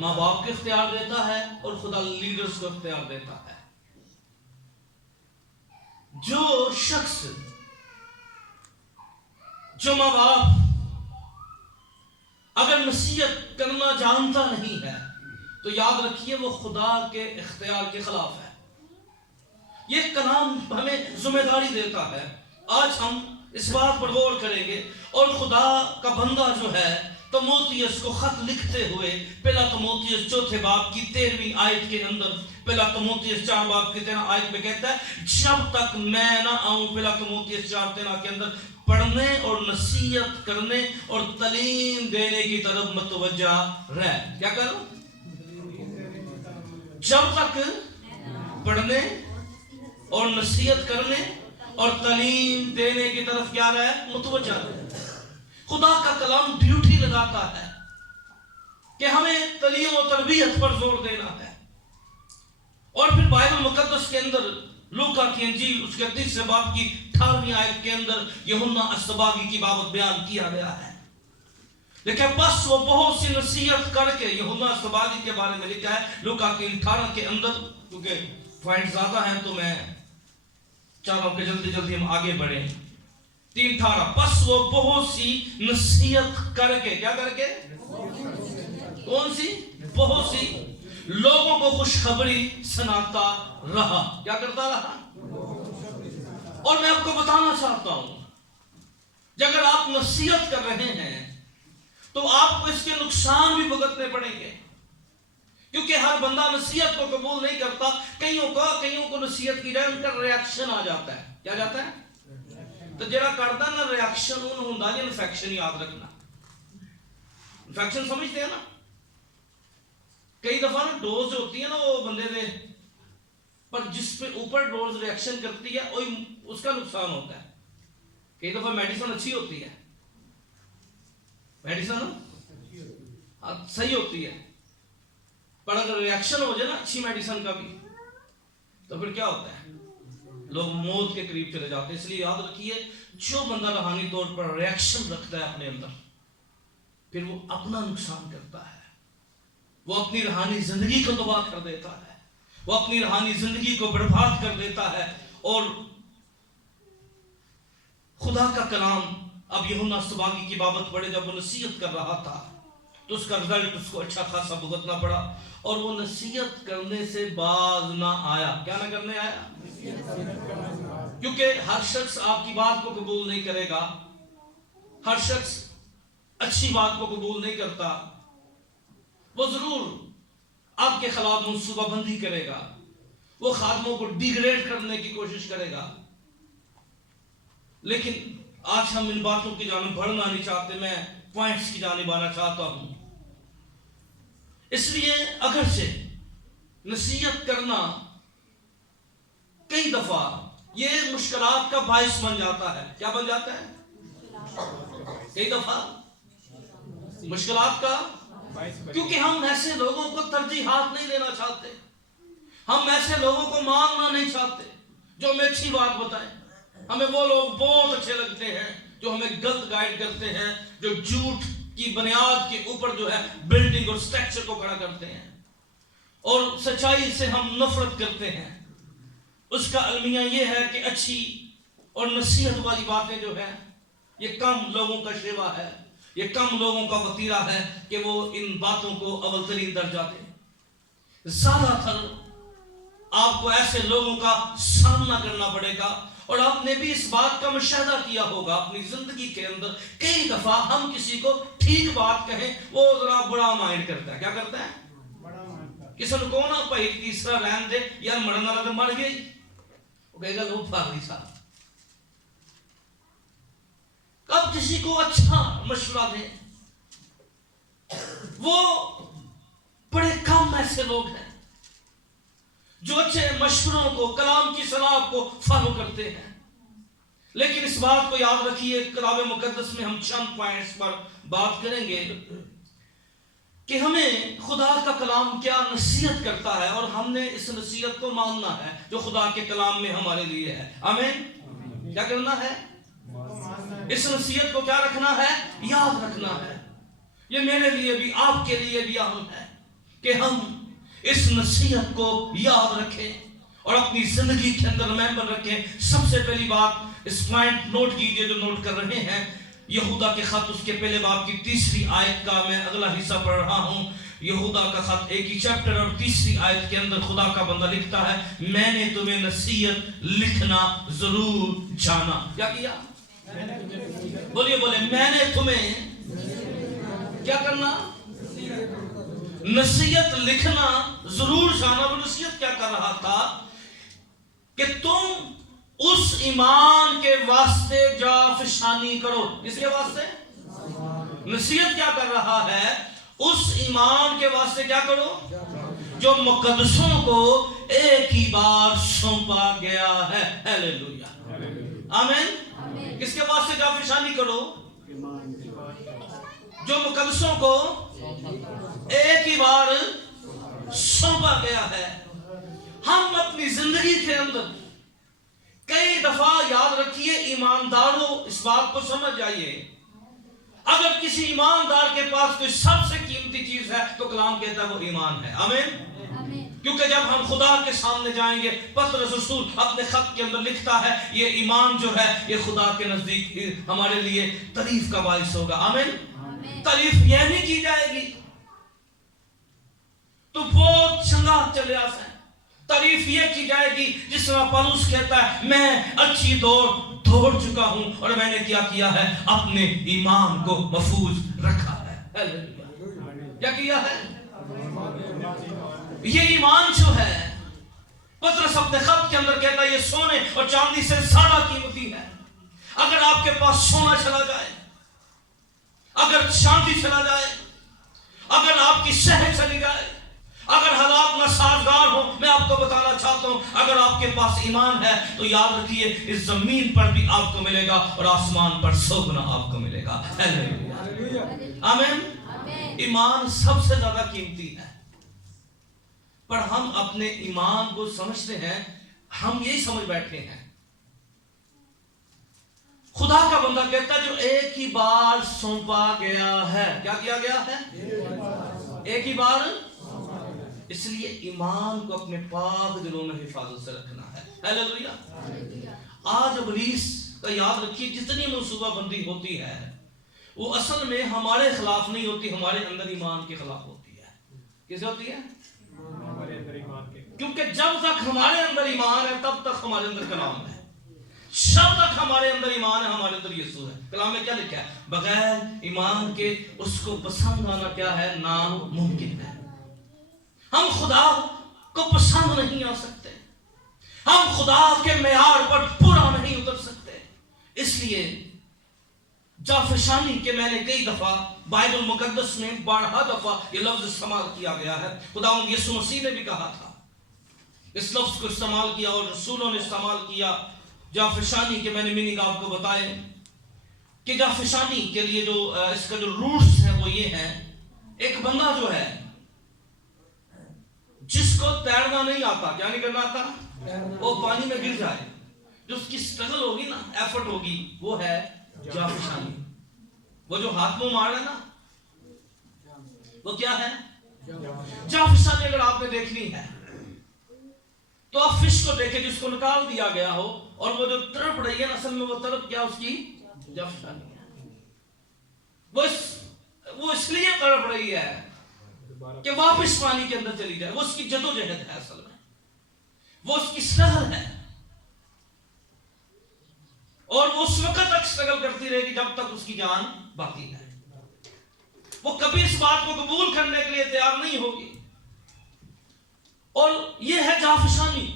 ماں باپ کو اختیار دیتا ہے اور خدا لیڈرز کو اختیار دیتا ہے. جو شخص، جو ماں باپ اگر نصیحت کرنا جانتا نہیں ہے تو یاد رکھیے وہ خدا کے اختیار کے خلاف ہے. یہ کلام ہمیں ذمہ داری دیتا ہے. آج ہم اس بات پر غور کریں گے اور خدا کا بندہ جو ہے تموتھیوس کو خط لکھتے ہوئے پہلا تموتھیوس چوتھے باب کی 13ویں آیت کے اندر، پہلا تموتھیوس 4 باب کی 13 آیت میں کہتا ہے جب تک میں نہ آؤں، پہلا تموتھیوس 4:13 کے اندر، پڑھنے اور نصیحت کرنے اور تعلیم دینے کی طرف متوجہ رہ. کیا کرو؟ جب تک پڑھنے اور نصیحت کرنے اور تعلیم دینے کی طرف کیا رہے؟ متوجہ رہے. خدا کا کلام ڈیوٹی لگاتا ہے کہ ہمیں تعلیم و تربیت پر زور دینا ہے. اور پھر بائبل مقدس کے اندر لوکا کی انجیل اس کے 30 باب کی 18ویں آیت کے اندر یوحنا السباغی کی بابت بیان کیا گیا ہے. لیکن بس وہ بہت سی نصیحت کر کے یوحنا السباغی کے بارے میں لکھا ہے لوکا کی 18 کے اندر، کیونکہ پوائنٹ زیادہ ہیں تو میں چاہتا ہوں کہ جلدی جلدی ہم آگے بڑھیں. 3:18 بس وہ بہت سی نصیحت کر کے، کیا کر کے؟ کون سی؟ بہت سی لوگوں کو خوشخبری سناتا رہا. کیا کرتا رہا؟ اور میں آپ کو بتانا چاہتا ہوں کہ اگر آپ نصیحت کر رہے ہیں تو آپ کو اس کے نقصان بھی بھگتنے پڑیں گے، کیونکہ ہر بندہ نصیحت کو قبول نہیں کرتا. کئیوں کو نصیحت کی جائے ان کا ریاکشن آ جاتا ہے. کیا جاتا ہے؟ تو جڑا کرتا نا ریاکشن ان ہوندا جی انفیکشن. یاد رکھنا، انفیکشن سمجھتے ہیں نا؟ کئی دفعہ نا ڈوز ہوتی ہے نا وہ بندے دے پر جس پہ اوپر ڈوز ریاکشن کرتی ہے وہی اس کا نقصان ہوتا ہے. کئی دفعہ میڈیسن اچھی ہوتی ہے، میڈیسن صحیح ہوتی ہے، پر اگر ریاکشن ہو جائے نا اچھی میڈیسن کا بھی تو پھر کیا ہوتا ہے؟ لوگ موت کے قریب چلے جاتے ہیں. اس لیے یاد رکھیے جو بندہ روحانی طور پر ریاکشن رکھتا ہے اپنے اندر پھر وہ اپنا نقصان کرتا ہے. وہ اپنی روحانی زندگی کو تباہ کر دیتا ہے، وہ اپنی روحانی زندگی کو برباد کر دیتا ہے. اور خدا کا کلام اب یوحنا السباغی کی بابت پڑھے، جب وہ نصیحت کر رہا تھا تو اس کا رزلٹ اس کو اچھا خاصا بھگتنا پڑا اور وہ نصیحت کرنے سے باز نہ آیا. کیا نہ کرنے آیا؟ کیونکہ ہر شخص آپ کی بات کو قبول نہیں کرے گا، ہر شخص اچھی بات کو قبول نہیں کرتا. وہ ضرور آپ کے خلاف منصوبہ بندی کرے گا، وہ خادموں کو ڈیگریڈ کرنے کی کوشش کرے گا. لیکن آج ہم ان باتوں کی جانب بڑھنا نہیں چاہتے، میں پوائنٹس کی جانب آنا چاہتا ہوں. اس لیے اگرچہ نصیحت کرنا کئی دفعہ یہ مشکلات کا باعث بن جاتا ہے. کیا بن جاتا ہے؟ کئی دفعہ مشکلات کا، کیونکہ ہم ایسے لوگوں کو ترجیحات نہیں دینا چاہتے، ہم ایسے لوگوں کو ماننا نہیں چاہتے جو ہمیں اچھی بات بتائیں. ہمیں وہ لوگ بہت اچھے لگتے ہیں جو ہمیں غلط گائیڈ کرتے ہیں، جو جھوٹ کی بنیاد کے اوپر جو ہے بلڈنگ اور سٹرکچر کو کھڑا کرتے ہیں، اور سچائی سے ہم نفرت کرتے ہیں. اس کا المیہ یہ ہے کہ اچھی اور نصیحت والی باتیں جو ہیں یہ کم لوگوں کا شیوا ہے، یہ کم لوگوں کا وطیرہ ہے کہ وہ ان باتوں کو اول ترین درجہ دیں. زیادہ تر آپ کو ایسے لوگوں کا سامنا کرنا پڑے گا. اور آپ نے بھی اس بات کا مشاہدہ کیا ہوگا اپنی زندگی کے اندر، کئی دفعہ ہم کسی کو ٹھیک بات کہیں وہ ذرا بڑا مائنڈ کرتا ہے. کیا کرتا ہے؟ کسی نے کہو نا بھائی تیسرا رہن دے یار، مرنا لگا مر گئی، وہ کہے گا لو پاگلی صاحب. کب کسی کو اچھا مشورہ دیں، وہ بڑے کم ایسے لوگ ہیں جو اچھے مشوروں کو، کلام کی صلاح کو فالو کرتے ہیں. لیکن اس بات کو یاد رکھیے، کتاب مقدس میں ہم چند پوائنٹس پر بات کریں گے کہ ہمیں خدا کا کلام کیا نصیحت کرتا ہے اور ہم نے اس نصیحت کو ماننا ہے جو خدا کے کلام میں ہمارے لیے ہے. آمین. کیا کرنا ہے؟ اس نصیحت کو کیا رکھنا ہے؟ یاد رکھنا ہے. یہ میرے لیے بھی آپ کے لیے بھی اہم ہے کہ ہم اس نصیحت کو یاد رکھیں اور اپنی زندگی کے اندر ریمبر رکھیں. سب سے پہلی بات اس پوائنٹ نوٹ کیجئے جو نوٹ کر رہے ہیں. یہودا کے خط اس کے پہلے باب کی 3 آیت کا میں اگلا حصہ پڑھ رہا ہوں. یہودا کا خط 1 چیپٹر اور 3 آیت کے اندر خدا کا بندہ لکھتا ہے میں نے تمہیں نصیحت لکھنا ضرور جانا. کیا کیا؟ بولیے میں نے تمہیں کیا کرنا؟ نصیحت لکھنا ضرور جانا. وہ نصیحت کیا کر رہا تھا کہ تم اس ایمان کے واسطے جافشانی کرو. کس کے واسطے؟ نصیحت کیا کر رہا ہے؟ اس ایمان کے واسطے کیا کرو جو مقدسوں کو ایک ہی بار سونپا گیا ہے. ہیلیلویا آمین. کس کے واسطے جافشانی کرو؟ جو مقدسوں کو ایک ہی بار سونپا گیا ہے. ہم اپنی زندگی کے اندر کئی دفعہ یاد رکھیے ایمانداروں اس بات کو سمجھ جائیے اگر کسی ایماندار کے پاس کوئی سب سے قیمتی چیز ہے تو کلام کہتا ہے وہ ایمان ہے. آمین. کیونکہ جب ہم خدا کے سامنے جائیں گے پطرس رسول اپنے خط کے اندر لکھتا ہے یہ ایمان جو ہے یہ خدا کے نزدیک ہمارے لیے تعریف کا باعث ہوگا. آمین. تعریف یہ نہیں کی جائے گی تو بہت چنگا چلے آسا ہے. تعریف یہ کی جائے گی جس طرح پولس کہتا ہے میں اچھی دوڑ چکا ہوں اور میں نے کیا ہے اپنے ایمان کو محفوظ رکھا ہے. کیا ہے؟ یہ ایمان جو ہے پطرس اپنے خط کے اندر کہتا ہے یہ سونے اور چاندی سے زیادہ قیمتی ہے. اگر آپ کے پاس سونا چلا جائے اگر چاندی چلا جائے اگر آپ کی صحت چلی جائے اگر حالات ناسازگار ہو میں آپ کو بتانا چاہتا ہوں اگر آپ کے پاس ایمان ہے تو یاد رکھیے اس زمین پر بھی آپ کو ملے گا اور آسمان پر 100 گنا آپ کو ملے گا. آمین. ایمان سب سے زیادہ قیمتی ہے پر ہم اپنے ایمان کو سمجھتے ہیں ہم یہی سمجھ بیٹھے ہیں. خدا کا بندہ کہتا ہے جو ایک ہی بار سونپا گیا ہے. کیا کیا گیا ہے؟ ایک ہی بار. اس لیے ایمان کو اپنے پاک دلوں میں حفاظت سے رکھنا ہے. ہیلیلویا. آج ابلیس کا یاد رکھیے جتنی منصوبہ بندی ہوتی ہے وہ اصل میں ہمارے خلاف نہیں ہوتی ہمارے اندر ایمان کے خلاف ہوتی ہے. کیسے ہوتی ہے؟ کیونکہ جب تک ہمارے اندر ایمان ہے تب تک ہمارے اندر کلام ہے. جب تک ہمارے اندر ایمان ہے ہمارے اندر یسوع ہے. کلام میں کیا لکھا ہے؟ بغیر ایمان کے اس کو پسند آنا کیا ہے؟ ناممکن ہے. ہم خدا کو پسند نہیں آ سکتے. ہم خدا کے معیار پر پورا نہیں اتر سکتے. اس لیے جافشانی کے میں نے کئی دفعہ بائبل مقدس میں 12 دفعہ یہ لفظ استعمال کیا گیا ہے. خداوند یسوع مسیح نے بھی کہا تھا اس لفظ کو استعمال کیا اور رسولوں نے استعمال کیا. جافشانی کے میں نے میننگ آپ کو بتائے کہ جافشانی کے لیے جو اس کا جو روٹس ہے وہ یہ ہے ایک بندہ جو ہے جس کو تیرنا نہیں آتا. کیا نہیں کرنا آتا؟ وہ پانی میں گر جائے جو اس کی سٹرگل ہوگی نا ایفرٹ ہوگی وہ ہے جافشانی. وہ جو ہاتھ منہ مار رہا ہے نا وہ کیا ہے؟ جافشانی. اگر آپ نے دیکھنی ہے تو آپ فش کو دیکھیں جس کو نکال دیا گیا ہو اور وہ جو تڑپ رہی ہے اصل میں وہ تڑپ کیا اس کی جافشانی ہے. وہ اس لیے تڑپ رہی ہے کہ واپس پانی کے اندر چلی جائے. وہ اس کی جدوجہد ہے اصل میں وہ اس کی سٹرگل ہے اور وہ اس وقت تک سٹرگل کرتی رہے گی جب تک اس کی جان باقی ہے. وہ کبھی اس بات کو قبول کرنے کے لیے تیار نہیں ہوگی اور یہ ہے جافشانی.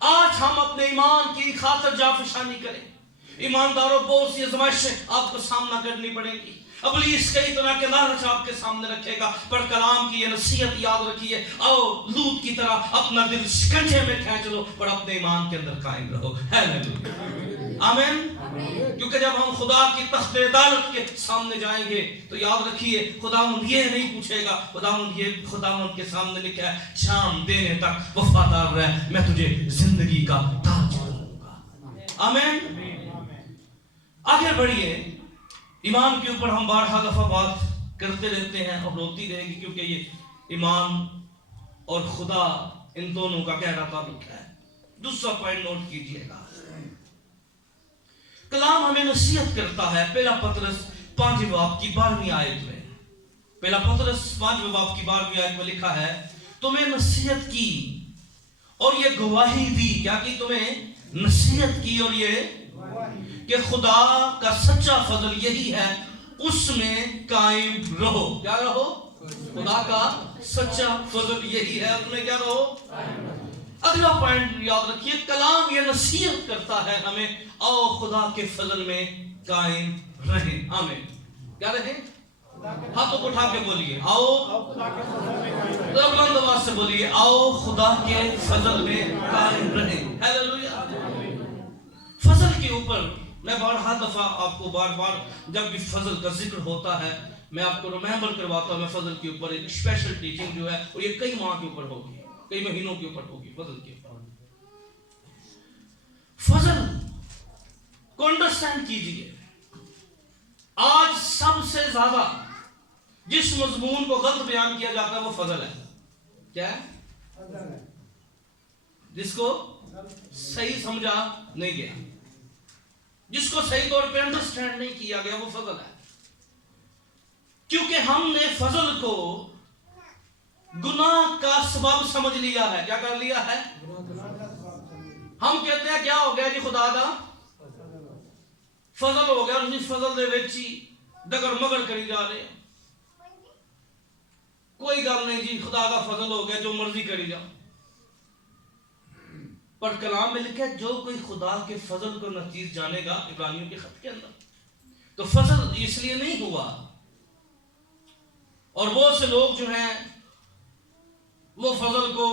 آج ہم اپنے ایمان کی خاطر جافشانی کریں. ایمانداروں بہت سی آزمائشیں آپ کو سامنا کرنی پڑیں گی. ابلیس کئی طرح کے لالچ آپ کے سامنے رکھے گا پر کلام کی یہ نصیحت یاد رکھیے او لوط کی طرح اپنا دل شکنجے میں کھینچ لو پر اپنے ایمان کے اندر قائم رہو. آمین. کیونکہ جب ہم خدا کی تخت عدالت کے سامنے جائیں گے تو یاد رکھیے خداوند یہ نہیں پوچھے گا. خداوند کے سامنے لکھا ہے شام دینے تک وفادار رہ میں تجھے زندگی کا تاج دوں گا. آمین. آگے بڑھیے. ایمان کے اوپر ہم 12 دفعہ بات کرتے رہتے ہیں اور ہوتی رہے گی کیونکہ یہ ایمان اور خدا ان دونوں کا گہرا تعلق ہے. دوسرا پوائنٹ نوٹ کیجئے گا. کلام ہمیں نصیحت کرتا ہے. پہلا پطرس 5 باب کی 12ویں آیت میں، پہلا پطرس 5 باب کی 12ویں آیت میں لکھا ہے، تمہیں نصیحت کی اور یہ گواہی دی. کیا کی؟ تمہیں نصیحت کی اور یہ کہ خدا کا سچا فضل یہی ہے، اس میں قائم رہو. کیا رہو؟ خدا کا سچا فضل یہی ہے، اس میں کیا رہو؟ اگلا پوائنٹ یاد رکھیے، کلام یہ نصیحت کرتا ہے ہمیں، آؤ خدا کے فضل میں قائم رہیں. آمین. کیا رہیں؟ ہاتھوں کو اٹھا کے بولیے، آؤ بلند آواز سے بولیے، آؤ خدا کے فضل میں قائم رہیں. ہیلیلویا. فضل کے اوپر میں بارہا دفعہ آپ کو بار بار جب بھی فضل کا ذکر ہوتا ہے میں آپ کو ریمبر کرواتا ہوں. میں فضل کے اوپر ایک اسپیشل ٹیچنگ جو ہے وہ یہ کئی ماہ کے اوپر ہوگی، کئی مہینوں کے اوپر ہوگی. فضل کے اوپر فضل کو انڈرسٹینڈ کیجئے. آج سب سے زیادہ جس مضمون کو غلط بیان کیا جاتا ہے وہ فضل ہے. کیا ہے؟ جس کو صحیح سمجھا نہیں گیا، جس کو صحیح طور پہ انڈرسٹینڈ نہیں کیا گیا، وہ فضل ہے. کیونکہ ہم نے فضل کو گناہ کا سبب سمجھ لیا ہے. کیا کر لیا ہے؟ ہم کہتے ہیں کیا ہو گیا جی، خدا کا فضل ہو گیا، اس فضل دے وچ ہی دگڑ مگڑ کری جا رہے ہیں. کوئی گل نہیں جی، خدا کا فضل ہو گیا، جو مرضی کری جاؤ. پر کلام میں لکھا ہے جو کوئی خدا کے فضل کو نہ چیز جانے گا، عبرانیوں کے خط کے اندر. تو فضل اس لیے نہیں ہوا. اور بہت سے لوگ جو ہیں وہ فضل کو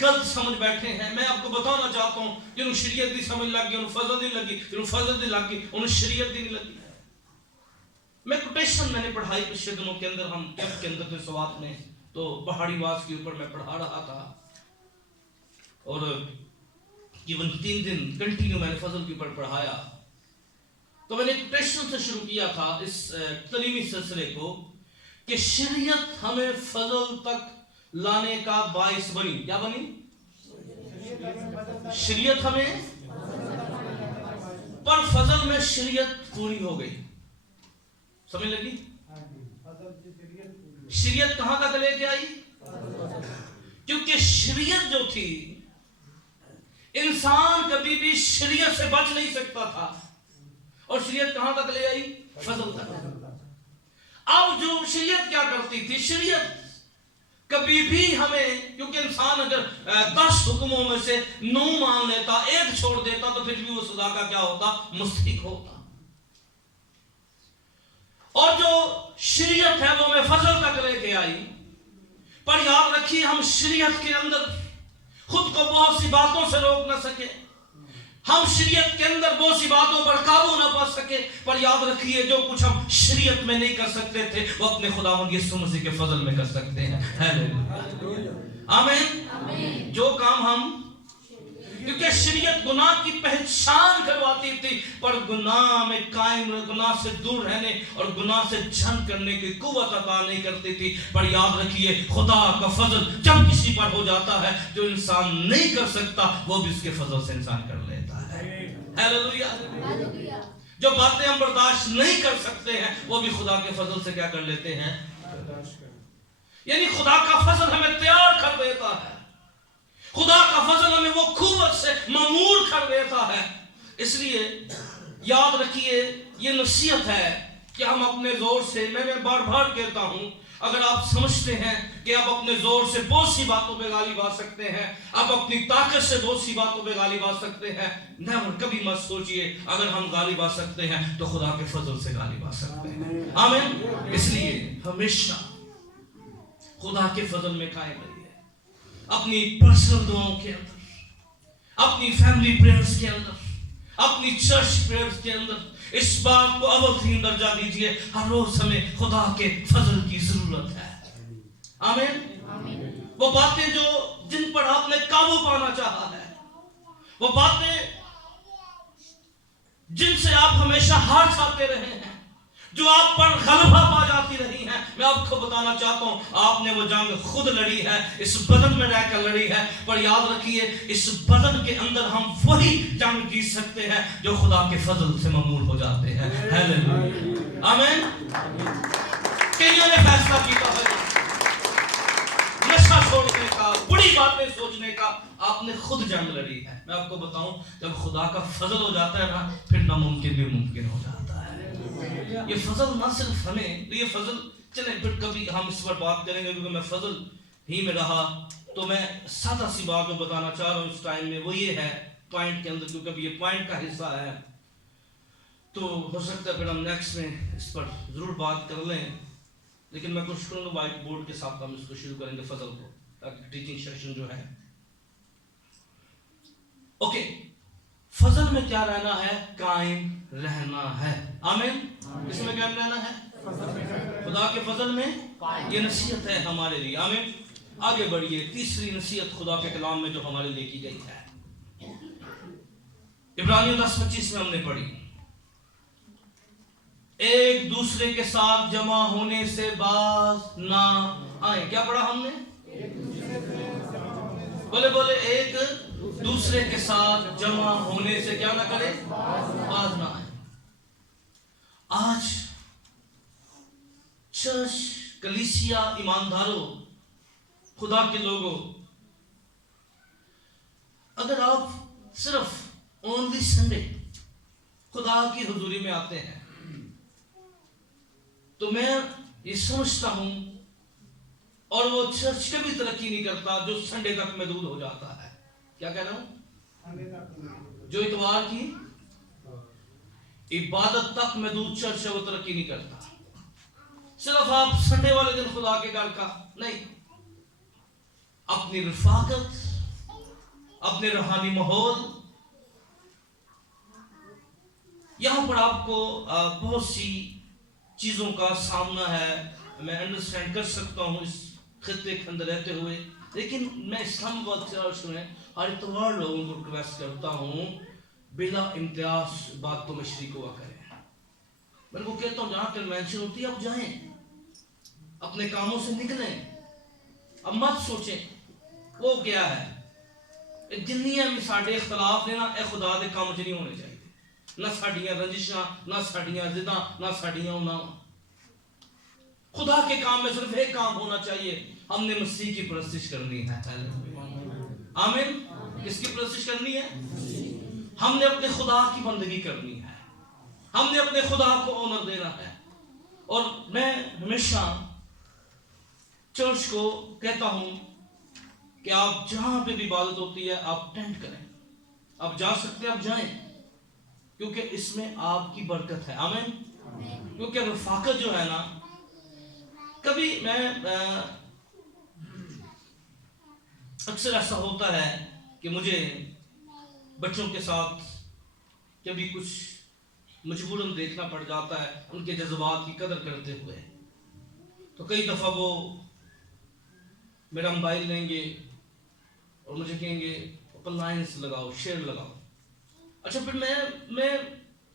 غلط سمجھ بیٹھے ہیں. میں آپ کو بتانا چاہتا ہوں، جنہوں شریعت دی سمجھ لگ گئی انہوں فضل نہیں لگی، جنہوں فضل نہیں لگ گئی انہوں شریعت دی نہیں لگی. میں کوٹیشن میں نے پڑھائی پچھلے دنوں کے اندر، ہم کیمپ کے اندر تھے سوات میں، تو پہاڑی واز کے اوپر میں پڑھا رہا تھا اور ایون 3 دن کنٹینیو میں نے فضل کے اوپر پڑھایا. تو میں نے کوٹیشن سے شروع کیا تھا اس تعلیمی سلسلے کو کہ شریعت ہمیں فضل تک لانے کا باعث بنی. کیا بنی؟ شریعت ہمیں، پر فضل میں شریعت پوری ہو گئی. سمجھ لگی؟ شریعت کہاں تک لے کے آئی؟ کیونکہ شریعت جو تھی، انسان کبھی بھی شریعت سے بچ نہیں سکتا تھا، اور شریعت کہاں تک لے آئی؟ فضل تک. اب جو شریعت کیا کرتی تھی، شریعت کبھی بھی ہمیں، کیونکہ انسان اگر 10 حکموں میں سے 9 مان لیتا، 1 چھوڑ دیتا، تو پھر بھی وہ خدا کا کیا ہوتا؟ مستحق ہوتا. اور جو شریعت ہے وہ ہمیں فضل تک لے کے آئی. پر یاد رکھیے، ہم شریعت کے اندر خود کو بہت سی باتوں سے روک نہ سکے، ہم شریعت کے اندر بہت سی باتوں پر قابو نہ پا سکے. پر یاد رکھیے، جو کچھ ہم شریعت میں نہیں کر سکتے تھے وہ اپنے خداوند یسوع مسیح کے فضل میں کر سکتے ہیں. ہیلیلویا. آمین. جو کام ہم، کیونکہ شریعت گناہ کی پہچان کرواتی تھی، پر گناہ میں قائم، گناہ سے دور رہنے اور گناہ سے جھنگ کرنے کی قوت عطا نہیں کرتی تھی. پر یاد رکھیے، خدا کا فضل جب کسی پر ہو جاتا ہے، جو انسان نہیں کر سکتا وہ بھی اس کے فضل سے انسان کر لیتا ہے. ہیلیلویا. جو باتیں ہم برداشت نہیں کر سکتے ہیں وہ بھی خدا کے فضل سے کیا کر لیتے ہیں؟ یعنی خدا کا فضل ہمیں تیار کر دیتا ہے، خدا کا فضل ہمیں وہ قوت سے معمور کر دیتا ہے. اس لیے یاد رکھیے، یہ نصیحت ہے کہ ہم اپنے زور سے، میں بار بار کہتا ہوں، اگر آپ سمجھتے ہیں کہ آپ اپنے زور سے بہت سی باتوں پہ غالب آ سکتے ہیں، آپ اپنی طاقت سے بہت سی باتوں پہ غالب آ سکتے ہیں، نیور، کبھی مت سوچئے اگر ہم غالب آ سکتے ہیں تو خدا کے فضل سے غالب آ سکتے ہیں. آمین. اس لیے ہمیشہ خدا کے فضل میں قائم رہیے، اپنی پرسنل دعاؤں کے اندر، اپنی فیملی پریئرز کے اندر، اپنی چرچ پریئرز کے اندر اس بات کو اول تین درجہ دیجئے، ہر روز ہمیں خدا کے فضل کی ضرورت ہے. آمین. وہ باتیں جن پر آپ نے قابو پانا چاہا ہے، وہ باتیں جن سے آپ ہمیشہ ہار جاتے رہے ہیں، جو آپ پر غلبہ پا جاتی رہی ہیں، میں آپ کو بتانا چاہتا ہوں آپ نے وہ جنگ خود لڑی ہے، اس بدن میں رہ کر لڑی ہے، پر یاد رکھیے اس بدن کے اندر ہم وہی جنگ جیت سکتے ہیں جو خدا کے فضل سے معمول ہو جاتے ہیں۔ ہیلیلویا، آمین۔ کئیوں نے فیصلہ کیا ہے نشہ چھوڑنے کا، بڑی باتیں سوچنے کا، آپ نے خود جنگ لڑی ہے۔ میں آپ کو بتاؤں جب خدا کا فضل ہو جاتا ہے نا، پھر ناممکن بھی ممکن ہو جاتا ہے۔ یہ فضل نہ صرف ہمیں، یہ فضل چلیں پھر کبھی ہم اس پر بات کریں گے، کیونکہ میں فضل ہی میں رہا تو میں سادہ سی بات جو بتانا چاہ رہا ہوں اس ٹائم میں وہ یہ ہے پوائنٹ کے اندر، کیونکہ اب یہ پوائنٹ کا حصہ ہے تو ہو سکتا ہے پھر ہم نیکسٹ میں اس پر ضرور بات کر لیں، لیکن میں کوشش کروں گا وائٹ بورڈ کے ساتھ ہم اس کو شروع کریں گے فضل کو، تاکہ ٹیچنگ سیشن جو ہے اوکے۔ فضل میں کیا رہنا ہے؟ قائم رہنا ہے، آمین۔ اس میں قائم رہنا ہے خدا کے فضل میں، یہ نصیحت ہے ہمارے لیے، آمین۔ آگے بڑھیے، تیسری نصیحت خدا کے کلام میں جو ہمارے لیے کی گئی ہے، عبرانیوں 10:25 میں ہم نے پڑھی، ایک دوسرے کے ساتھ جمع ہونے سے باز نہ آئیں۔ کیا پڑھا ہم نے؟ بولے بولے، ایک دوسرے کے ساتھ جمع ہونے سے کیا نہ کرے؟ باز نہ آئے۔ آج چرچ، کلیسیا، ایمانداروں، خدا کے لوگوں، اگر آپ صرف اونلی سنڈے خدا کی حضوری میں آتے ہیں تو میں یہ سمجھتا ہوں، اور وہ چرچ کبھی ترقی نہیں کرتا جو سنڈے تک محدود ہو جاتا ہے۔ کیا کہہ رہا ہوں؟ جو اتوار کی عبادت تک محدود چرچ ہے وہ ترقی نہیں کرتا۔ صرف آپ سنڈے والے دن خدا کے گھر کا نہیں، اپنی رفاقت، اپنے روحانی ماحول، یہاں پر آپ کو بہت سی چیزوں کا سامنا ہے۔ میں انڈرسٹینڈ کر سکتا ہوں اس خطے کے اندر رہتے ہوئے، لیکن میں اسلام آباد چرچ میں ہر اتوار لوگوں کو ریکویسٹ کرتا ہوں بلا امتیاز بات تو میں شریک ہوا کریں۔ میں کو کہتا ہوں جہاں کنونشن ہوتی ہے اب جائیں، اپنے کاموں سے نکلیں، اب مت سوچیں وہ کیا ہے۔ جنیاں بھی ساڈے اختلاف نے نا، اے خدا دے کام چ نہیں ہونے چاہیے، نہ ساڈیاں رنجشاں، نہ ساڈیاں ضداں، نہ ساڈیاں اناواں۔ خدا کے کام میں صرف ایک کام ہونا چاہیے، ہم نے مسیح کی پرستش کرنی ہے، آمین۔ کس کی پرستش کرنی ہے؟ ہم نے اپنے خدا کی بندگی کرنی ہے، ہم نے اپنے خدا کو آنر دینا ہے۔ اور میں ہمیشہ چرچ کو کہتا ہوں کہ آپ جہاں پہ بھی عبادت ہوتی ہے آپ ٹینٹ کریں، آپ جا سکتے ہیں آپ جائیں، کیونکہ اس میں آپ کی برکت ہے، آمین۔ کیونکہ رفاقت جو ہے نا، کبھی میں اکثر ایسا ہوتا ہے کہ مجھے بچوں کے ساتھ کبھی کچھ مجبوراً دیکھنا پڑ جاتا ہے ان کے جذبات کی قدر کرتے ہوئے، تو کئی دفعہ وہ میرا موبائل لیں گے اور مجھے کہیں گے اوپن لائنز لگاؤ، شیئر لگاؤ۔ اچھا پھر میں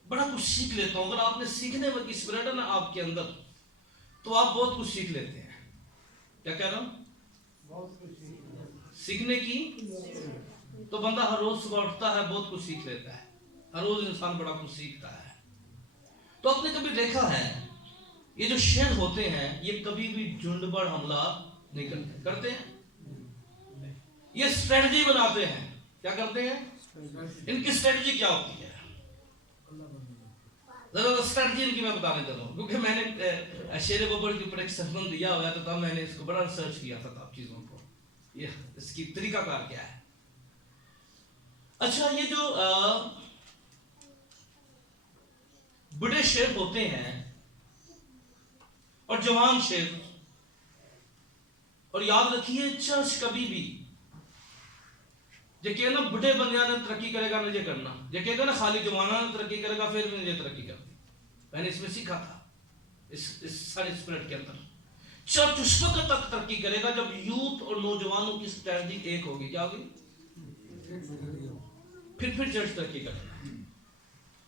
بڑا کچھ سیکھ لیتا ہوں۔ اگر آپ نے سیکھنے کی اسپرٹ ہے نا آپ کے اندر تو آپ بہت کچھ سیکھ لیتے ہیں۔ کیا کہہ رہا ہوں؟ سیکھنے کی تو بندہ ہر روز صبح اٹھتا ہے بہت کچھ سیکھ لیتا ہے، ہر روز انسان بڑا کچھ سیکھتا ہے۔ تو آپ نے کبھی دیکھا ہے یہ جو شیر ہوتے ہیں یہ کبھی بھی جھنڈ پر حملہ نہیں کرتے ہیں، یہ اسٹریٹجی بناتے ہیں۔ کیا کرتے ہیں؟ ان کی اسٹریٹجی کیا ہوتی ہے؟ ذرا اسٹریٹجی ان کی میں بتانے چاہتا ہوں، کیونکہ میں نے شیر ببر کے اوپر ایک سیشن دیا ہوا ہے، تو تب میں نے اس کو بڑا ریسرچ کیا تھا تب چیزوں کو، یہ اس کی طریقہ کار کیا ہے۔ اچھا یہ جو بڑے شیر ہوتے ہیں اور جوان شیر، اور یاد رکھیے چرچ کبھی بھی یہ کہنا بڑے بندیاں نے ترقی کرے گا مجھے کرنا، یہ کہتا نا خالی جوانہ نے ترقی کرے گا پھر مجھے ترقی کرنی۔ میں نے اس میں سیکھا تھا اس سارے اسپرٹ کے اندر چرچ اس وقت تک ترقی کرے گا جب یوتھ اور نوجوانوں کی اسٹریٹجی ایک ہوگی۔ کیا ہوگی؟ پھر چرچ ترقی کرے گا۔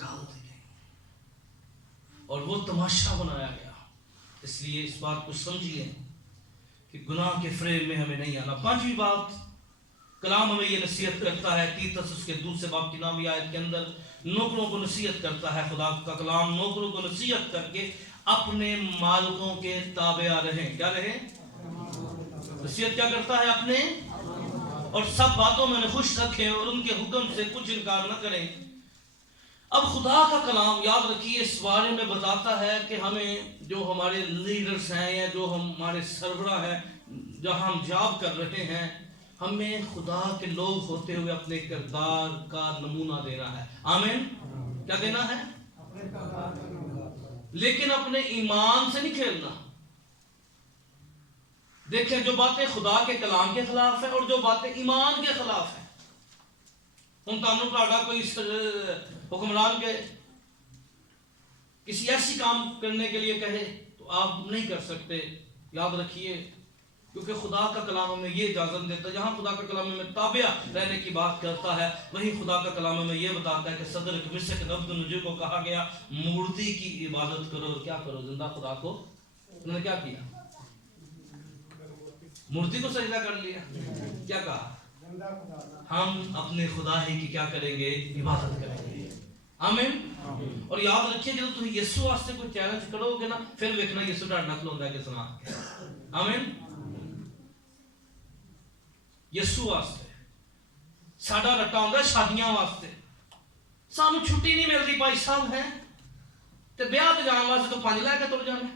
نکال دی گئی اور وہ تماشا بنایا گیا. اس لیے اس بات کو سمجھیے کہ گناہ کے فریب میں ہمیں نہیں آنا. پانچویں بات کلام ہمیں یہ نصیحت کرتا ہے، تیتس اس کے دوسرے باب کی 9ویں آیت کے اندر نوکروں کو نصیحت کرتا ہے. خدا کا کلام نوکروں کو نصیحت کر کے اپنے مالکوں کے تابع رہیں. کیا رہیں؟ نصیحت کیا کرتا ہے؟ اپنے اور سب باتوں میں خوش رکھیں اور ان کے حکم سے کچھ انکار نہ کریں. اب خدا کا کلام یاد رکھیے اس بارے میں بتاتا ہے کہ ہمیں جو ہمارے لیڈرز ہیں یا جو ہمارے سربراہ ہیں جہاں ہم جاب کر رہے ہیں، ہمیں خدا کے لوگ ہوتے ہوئے اپنے کردار کا نمونہ دینا ہے. آمین. کیا دینا ہے؟ لیکن اپنے ایمان سے نہیں کھیلنا. دیکھیں جو باتیں خدا کے کلام کے خلاف ہیں اور جو باتیں ایمان کے خلاف ہیں، ان تانوں پراڈا کوئی حکمران کے کسی ایسی کام کرنے کے لیے کہے تو آپ نہیں کر سکتے. یاد رکھیے کیونکہ خدا کا کلام ہمیں یہ اجازت دیتا ہے. جہاں خدا کا کلام ہمیں تابع رہنے کی بات کرتا ہے وہی خدا کا کلام ہمیں یہ بتاتا ہے کہ صدر مصر نبوت کو کہا گیا مورتی کی عبادت کرو. کیا کرو؟ زندہ خدا کو. انہوں نے کیا کیا؟ مورتی کو سجدہ کر لیا. کیا کہا؟ ہم اپنے خدا ہی کی کیا کریں گے؟ عبادت کریں گے. آمین. اور یاد رکھیے جب تم یسوع واسطے کوئی چیلنج کرو گے نا پھر دیکھنا یسوع ڈر نہ کھلوندا ہے کہ سنا. آمین. یسوع واسطے ساڈا رٹا ہوندا ہے شادیاں واسطے. سانو چھٹی نہیں ملتی بھائی صاحب ہیں تے بیاہ تے جان واسطے تو 5 لے کے تر جانا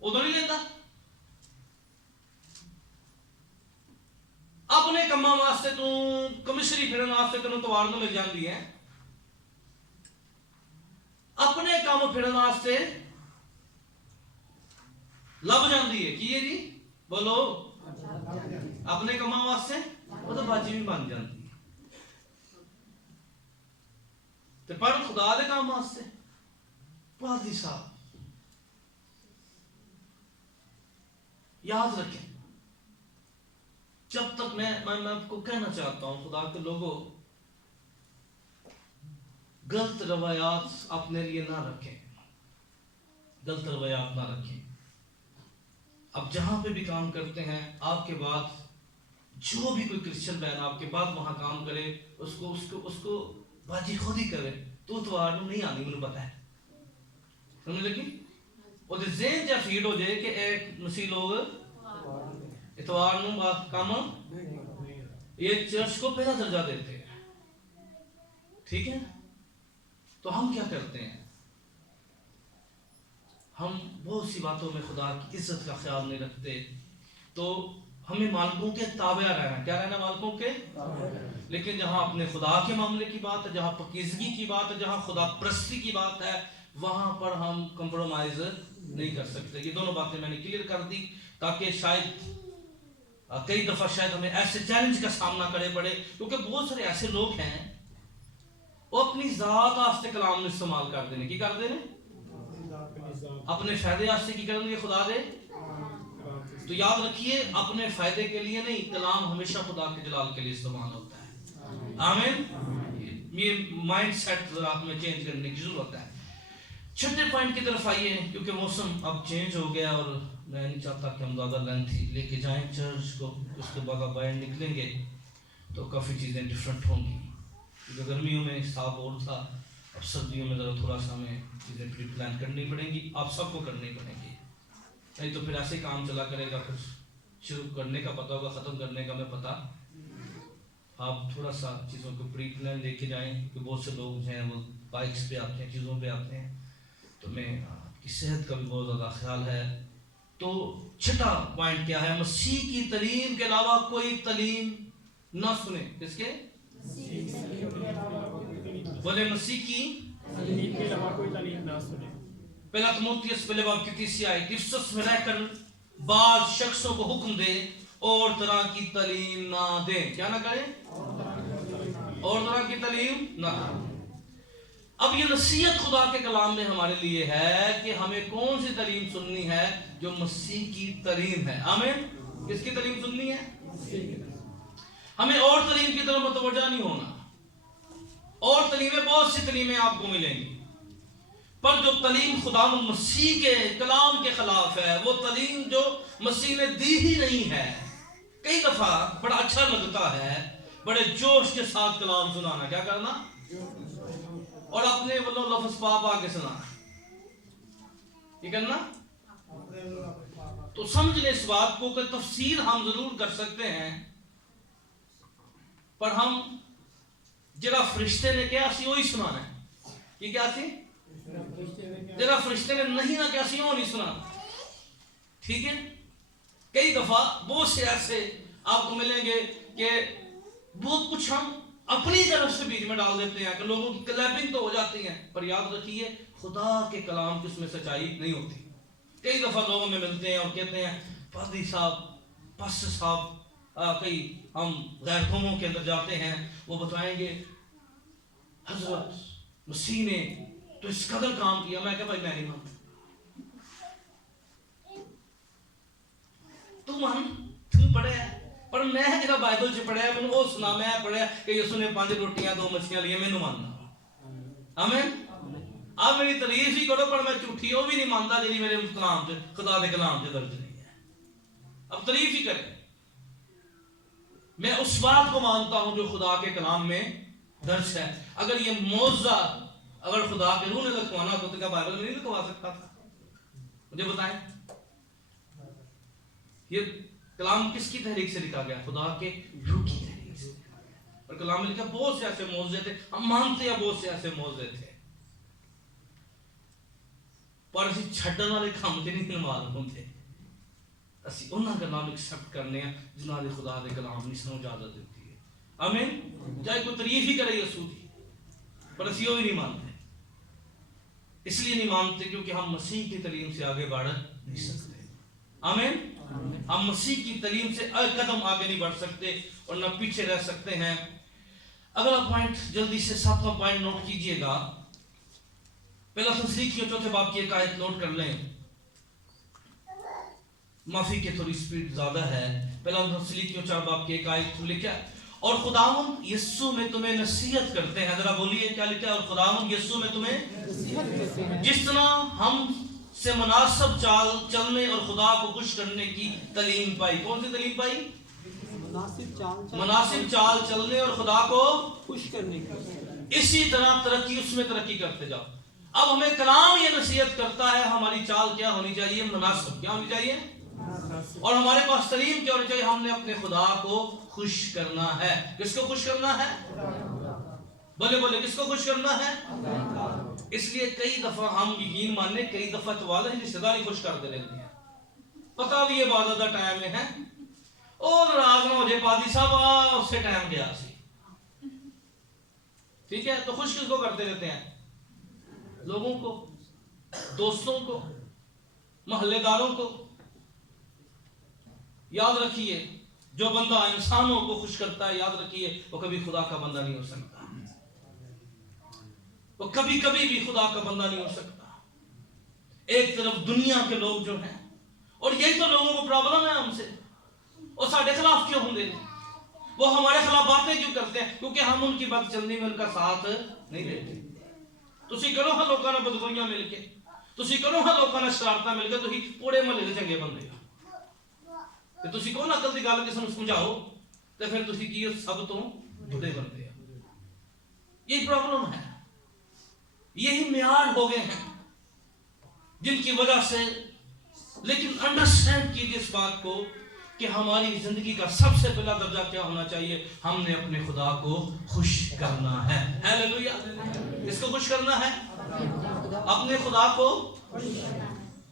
ادو نہیں لیتا. اپنے کماں واسطے تو کمشری پھرن واسطے تینوں توار نہ مل جاندی ہے. اپنے کام پھرن واسطے لب جاندی ہے. کی ہے جی؟ بولو. اپنے کماں واسطے وہ تو باجی بھی بن جاندی ہے. تے پر خدا دے کام واسطے پادری صاحب یاد رکھیں. جب تک میں آپ کو کہنا چاہتا ہوں خدا کے لوگوں غلط روایات اپنے لیے نہ رکھیں. غلط روایات نہ رکھیں. اب جہاں پہ بھی کام کرتے ہیں آپ کے بعد جو بھی کوئی کرسچن بہن آپ کے بعد وہاں کام کرے اس کو باجی خود ہی کرے. تو توار نہیں آنی مجھے پتا ہے. سمجھ لگی؟ وہ ذہن جا فیڈ ہو جائے کہ ایک مسیح لوگ اتوار نو کام یہ چرچ کو پہلا درجہ دیتے ہیں. ٹھیک ہے. تو ہم کیا کرتے ہیں؟ ہم بہت سی باتوں میں خدا کی عزت کا خیال نہیں رکھتے. تو ہمیں مالکوں کے تابع رہنا. کیا رہنا؟ مالکوں کے. لیکن جہاں اپنے خدا کے معاملے کی بات ہے، جہاں پاکیزگی کی بات ہے، جہاں خدا پرستی کی بات ہے، وہاں پر ہم کمپرومائز نہیں کر سکتے. یہ دونوں باتیں میں نے کلیئر کر دی تاکہ شاید کئی دفعہ شاید ہمیں ایسے چیلنج کا سامنا کرے پڑے کیونکہ بہت سارے ایسے لوگ ہیں وہ اپنی ذات واسطے کلام استعمال کر دینے. کی کر دینے؟ اپنے فائدے واسطے کی کریں گے خدا دے. تو یاد رکھیے اپنے فائدے کے لیے نہیں، کلام ہمیشہ خدا کے جلال کے لیے استعمال ہوتا ہے. آمین. یہ مائنڈ سیٹ ذرا میں چینج کرنے کی ضرورت ہے. چھٹے پوائنٹ کی طرف آئیے کیونکہ موسم اب چینج ہو گیا اور میں نہیں چاہتا کہ ہم زیادہ لینتھ لے کے جائیں چرچ کو. اس کے بعد آپ باہر نکلیں گے تو کافی چیزیں ڈفرینٹ ہوں گی. کیونکہ گرمیوں میں حساب اور تھا، اب سردیوں میں ذرا تھوڑا سا ہمیں چیزیں پری پلان کرنی پڑیں گی. آپ سب کو کرنی پڑیں گی، نہیں تو پھر ایسے کام چلا کرے گا. پھر شروع کرنے کا پتہ ہوگا، ختم کرنے کا میں پتہ. آپ تھوڑا سا چیزوں کو پری پلان لے کے جائیں کیونکہ بہت سے لوگ ہیں وہ بائکس پہ آتے ہیں، چیزوں پہ آتے ہیں. تو میں آپ کی صحت کا بھی بہت زیادہ خیال ہے. تو چھٹا پوائنٹ کیا ہے؟ مسیح کی تعلیم کے علاوہ کوئی تعلیم نہ سنیں. کس کے؟ بولے مسیح کی تعلیم کے علاوہ کوئی تعلیم نہ سنیں. پہلا تموتھیوس پہلے باب کی 30 آیت، افسس میں رہ کر بعض شخصوں کو حکم دے اور طرح کی تعلیم نہ دیں. کیا نہ کریں؟ اور طرح کی تعلیم نہ دیں. اب یہ نصیحت خدا کے کلام میں ہمارے لیے ہے کہ ہمیں کون سی تعلیم سننی ہے؟ جو مسیح کی تعلیم ہے. آمین. کس کی تعلیم سننی ہے؟ ہمیں اور تعلیم کی طرف متوجہ نہیں ہونا. اور تعلیمیں, بہت سی تعلیمیں آپ کو ملیں گی, پر جو تعلیم خداوند مسیح کے کلام کے خلاف ہے, وہ تعلیم جو مسیح نے دی ہی نہیں ہے. کئی دفعہ بڑا اچھا لگتا ہے بڑے جوش کے ساتھ کلام سنانا, کیا کرنا, اور اپنے والوں لفظ پا کے سنانا, یہ کرنا. تو سمجھ لیں اس بات کو کہ تفسیر ہم ضرور کر سکتے ہیں, پر ہم جڑا فرشتے نے کیا سی وہی سنانا ہے. یہ کیا سی, جڑا فرشتے نے نہیں نہ کیا سی وہ نہیں سنانا. ٹھیک ہے. کئی دفعہ بہت سے ایسے آپ کو ملیں گے کہ بہت کچھ ہم اپنی طرف سے بیچ میں ڈال دیتے ہیں کہ لوگوں کی کلیپنگ تو ہو جاتی ہے, پر یاد رکھیے خدا کے کلام کی اس میں سچائی نہیں ہوتی. کئی دفعہ لوگوں میں ملتے ہیں اور کہتے ہیں پادری صاحب, پاسٹر صاحب, کئی ہم غیر قوموں کے اندر جاتے ہیں, وہ بتائیں گے حضرت مسیح نے تو اس قدر کام کیا. میں کہا بھائی میں نہیں مانتا. تم پڑھے ہے, پر میں جہاں بائبل سے پڑھیا میں وہ سنا, میں پڑھیا کہ یسوع نے 5 روٹیاں 2 مچھلیاں لی, میں ماننا. آمین. آپ میری تعریف ہی کرو, پر میں جھوٹی وہ بھی نہیں مانتا جی میرے کلام سے, خدا کے کلام سے درج نہیں ہے. اب تعریف ہی کریں. میں اس بات کو مانتا ہوں جو خدا کے کلام میں درج ہے. اگر یہ معجزہ اگر خدا کے روح نے لکھوانا تو کیا بائبل میں نہیں لکھوا سکتا تھا؟ مجھے بتائیں. یہ کلام کس کی تحریک سے لکھا گیا؟ خدا کے روح کی تحریک سے. اور کلام میں لکھا بہت سے ایسے معجزے تھے, ہم مانتے ہیں بہت سے ایسے معجزے تھے, پر اسی چھڈن والے کام تے نہیں معلوم تھے. اسی انہاں کا نام ایکسپٹ کرنے ہیں جنہاں نے خدا دے کلام نہیں سنو اجازت دیتی ہے. آمین. چاہے کوئی تعریف ہی کرے یسوع دی, پر اسی وہ بھی نہیں مانتے. اس لیے نہیں مانتے کیونکہ ہم مسیح کی تعلیم سے آگے بڑھ نہیں سکتے. آمین. ہم مسیح کی تعلیم سے ایک قدم آگے نہیں بڑھ سکتے اور نہ پیچھے رہ سکتے ہیں. اگلا پوائنٹ جلدی سے 7واں پوائنٹ نوٹ کیجئے گا. پہلا تسلیکیوں 4 باب کی ایک آیت نوٹ کر لیں. معافی کے تھوڑی سپیڈ زیادہ ہے. پہلا تسلیکیوں 4 باب کی ایک آیت لکھا ہے, اور خداوند یسوع میں تمہیں نصیحت کرتے ہیں. ذرا بولیے کیا لکھا ہے؟ اور خداوند یسوع میں تمہیں نصیحت کرتے ہیں, جس طرح ہم سے مناسب چال چلنے اور خدا کو خوش کرنے کی تعلیم پائی. کون سی تعلیم پائی؟ مناسب چال چلنے اور خدا کو خوش کرنے کی. اسی طرح ترقی, اس میں ترقی کرتے جاؤ. اب ہمیں کلام یہ نصیحت کرتا ہے ہماری چال کیا ہونی چاہیے؟ مناسب. کیا ہونی چاہیے؟ اور ہمارے پاس تعلیم کیا ہونی چاہیے؟ ہم نے اپنے خدا کو خوش کرنا ہے. کس کو خوش کرنا ہے؟ بولے کس کو خوش کرنا ہے؟ اس لیے کئی دفعہ ہم یقین ماننے, کئی دفعہ تو والے رشتہ داری خوش کرتے رہتے ہیں. پتہ بھی یہ عبادت کا ٹائم ہے, اور ناراض نہ ہو جائے پادری صاحب اس سے ٹائم گیا سی. ٹھیک ہے, تو خوش کس کو کرتے رہتے ہیں؟ لوگوں کو, دوستوں کو, محلے داروں کو. یاد رکھیے جو بندہ انسانوں کو خوش کرتا ہے, یاد رکھیے وہ کبھی خدا کا بندہ نہیں ہو سکتا. وہ کبھی بھی خدا کا بندہ نہیں ہو سکتا. ایک طرف دنیا کے لوگ جو ہیں, اور یہی تو لوگوں کو پرابلم ہے ہم سے, اور ساڑھے خلاف کیوں ہوں گے؟ وہ ہمارے خلاف باتیں کیوں کرتے ہیں؟ کیونکہ ہم ان کی بات چلنے میں ان کا ساتھ نہیں دیتے. تسی کرو ہاں لوگوں نے بدگوئیاں مل کے, تسی کرو ہاں لوگوں نے شرارتاں مل کے, تسی پورے محلے کے چنگے بندے ہو. تے تسی کون عقل دی گل کسے نوں سمجھاؤ تے پھر تسی کی سب تو بڑے بندے ہو. یہی پرابلم ہے, یہی معیار ہو گئے ہیں جن کی وجہ سے. لیکن انڈرسٹینڈ کیجیے اس بات کو کہ ہماری زندگی کا سب سے پہلا درجہ کیا ہونا چاہیے؟ ہم نے اپنے خدا کو خوش کرنا ہے. ہیلیلویا. کس کو خوش کرنا ہے؟ اپنے خدا کو.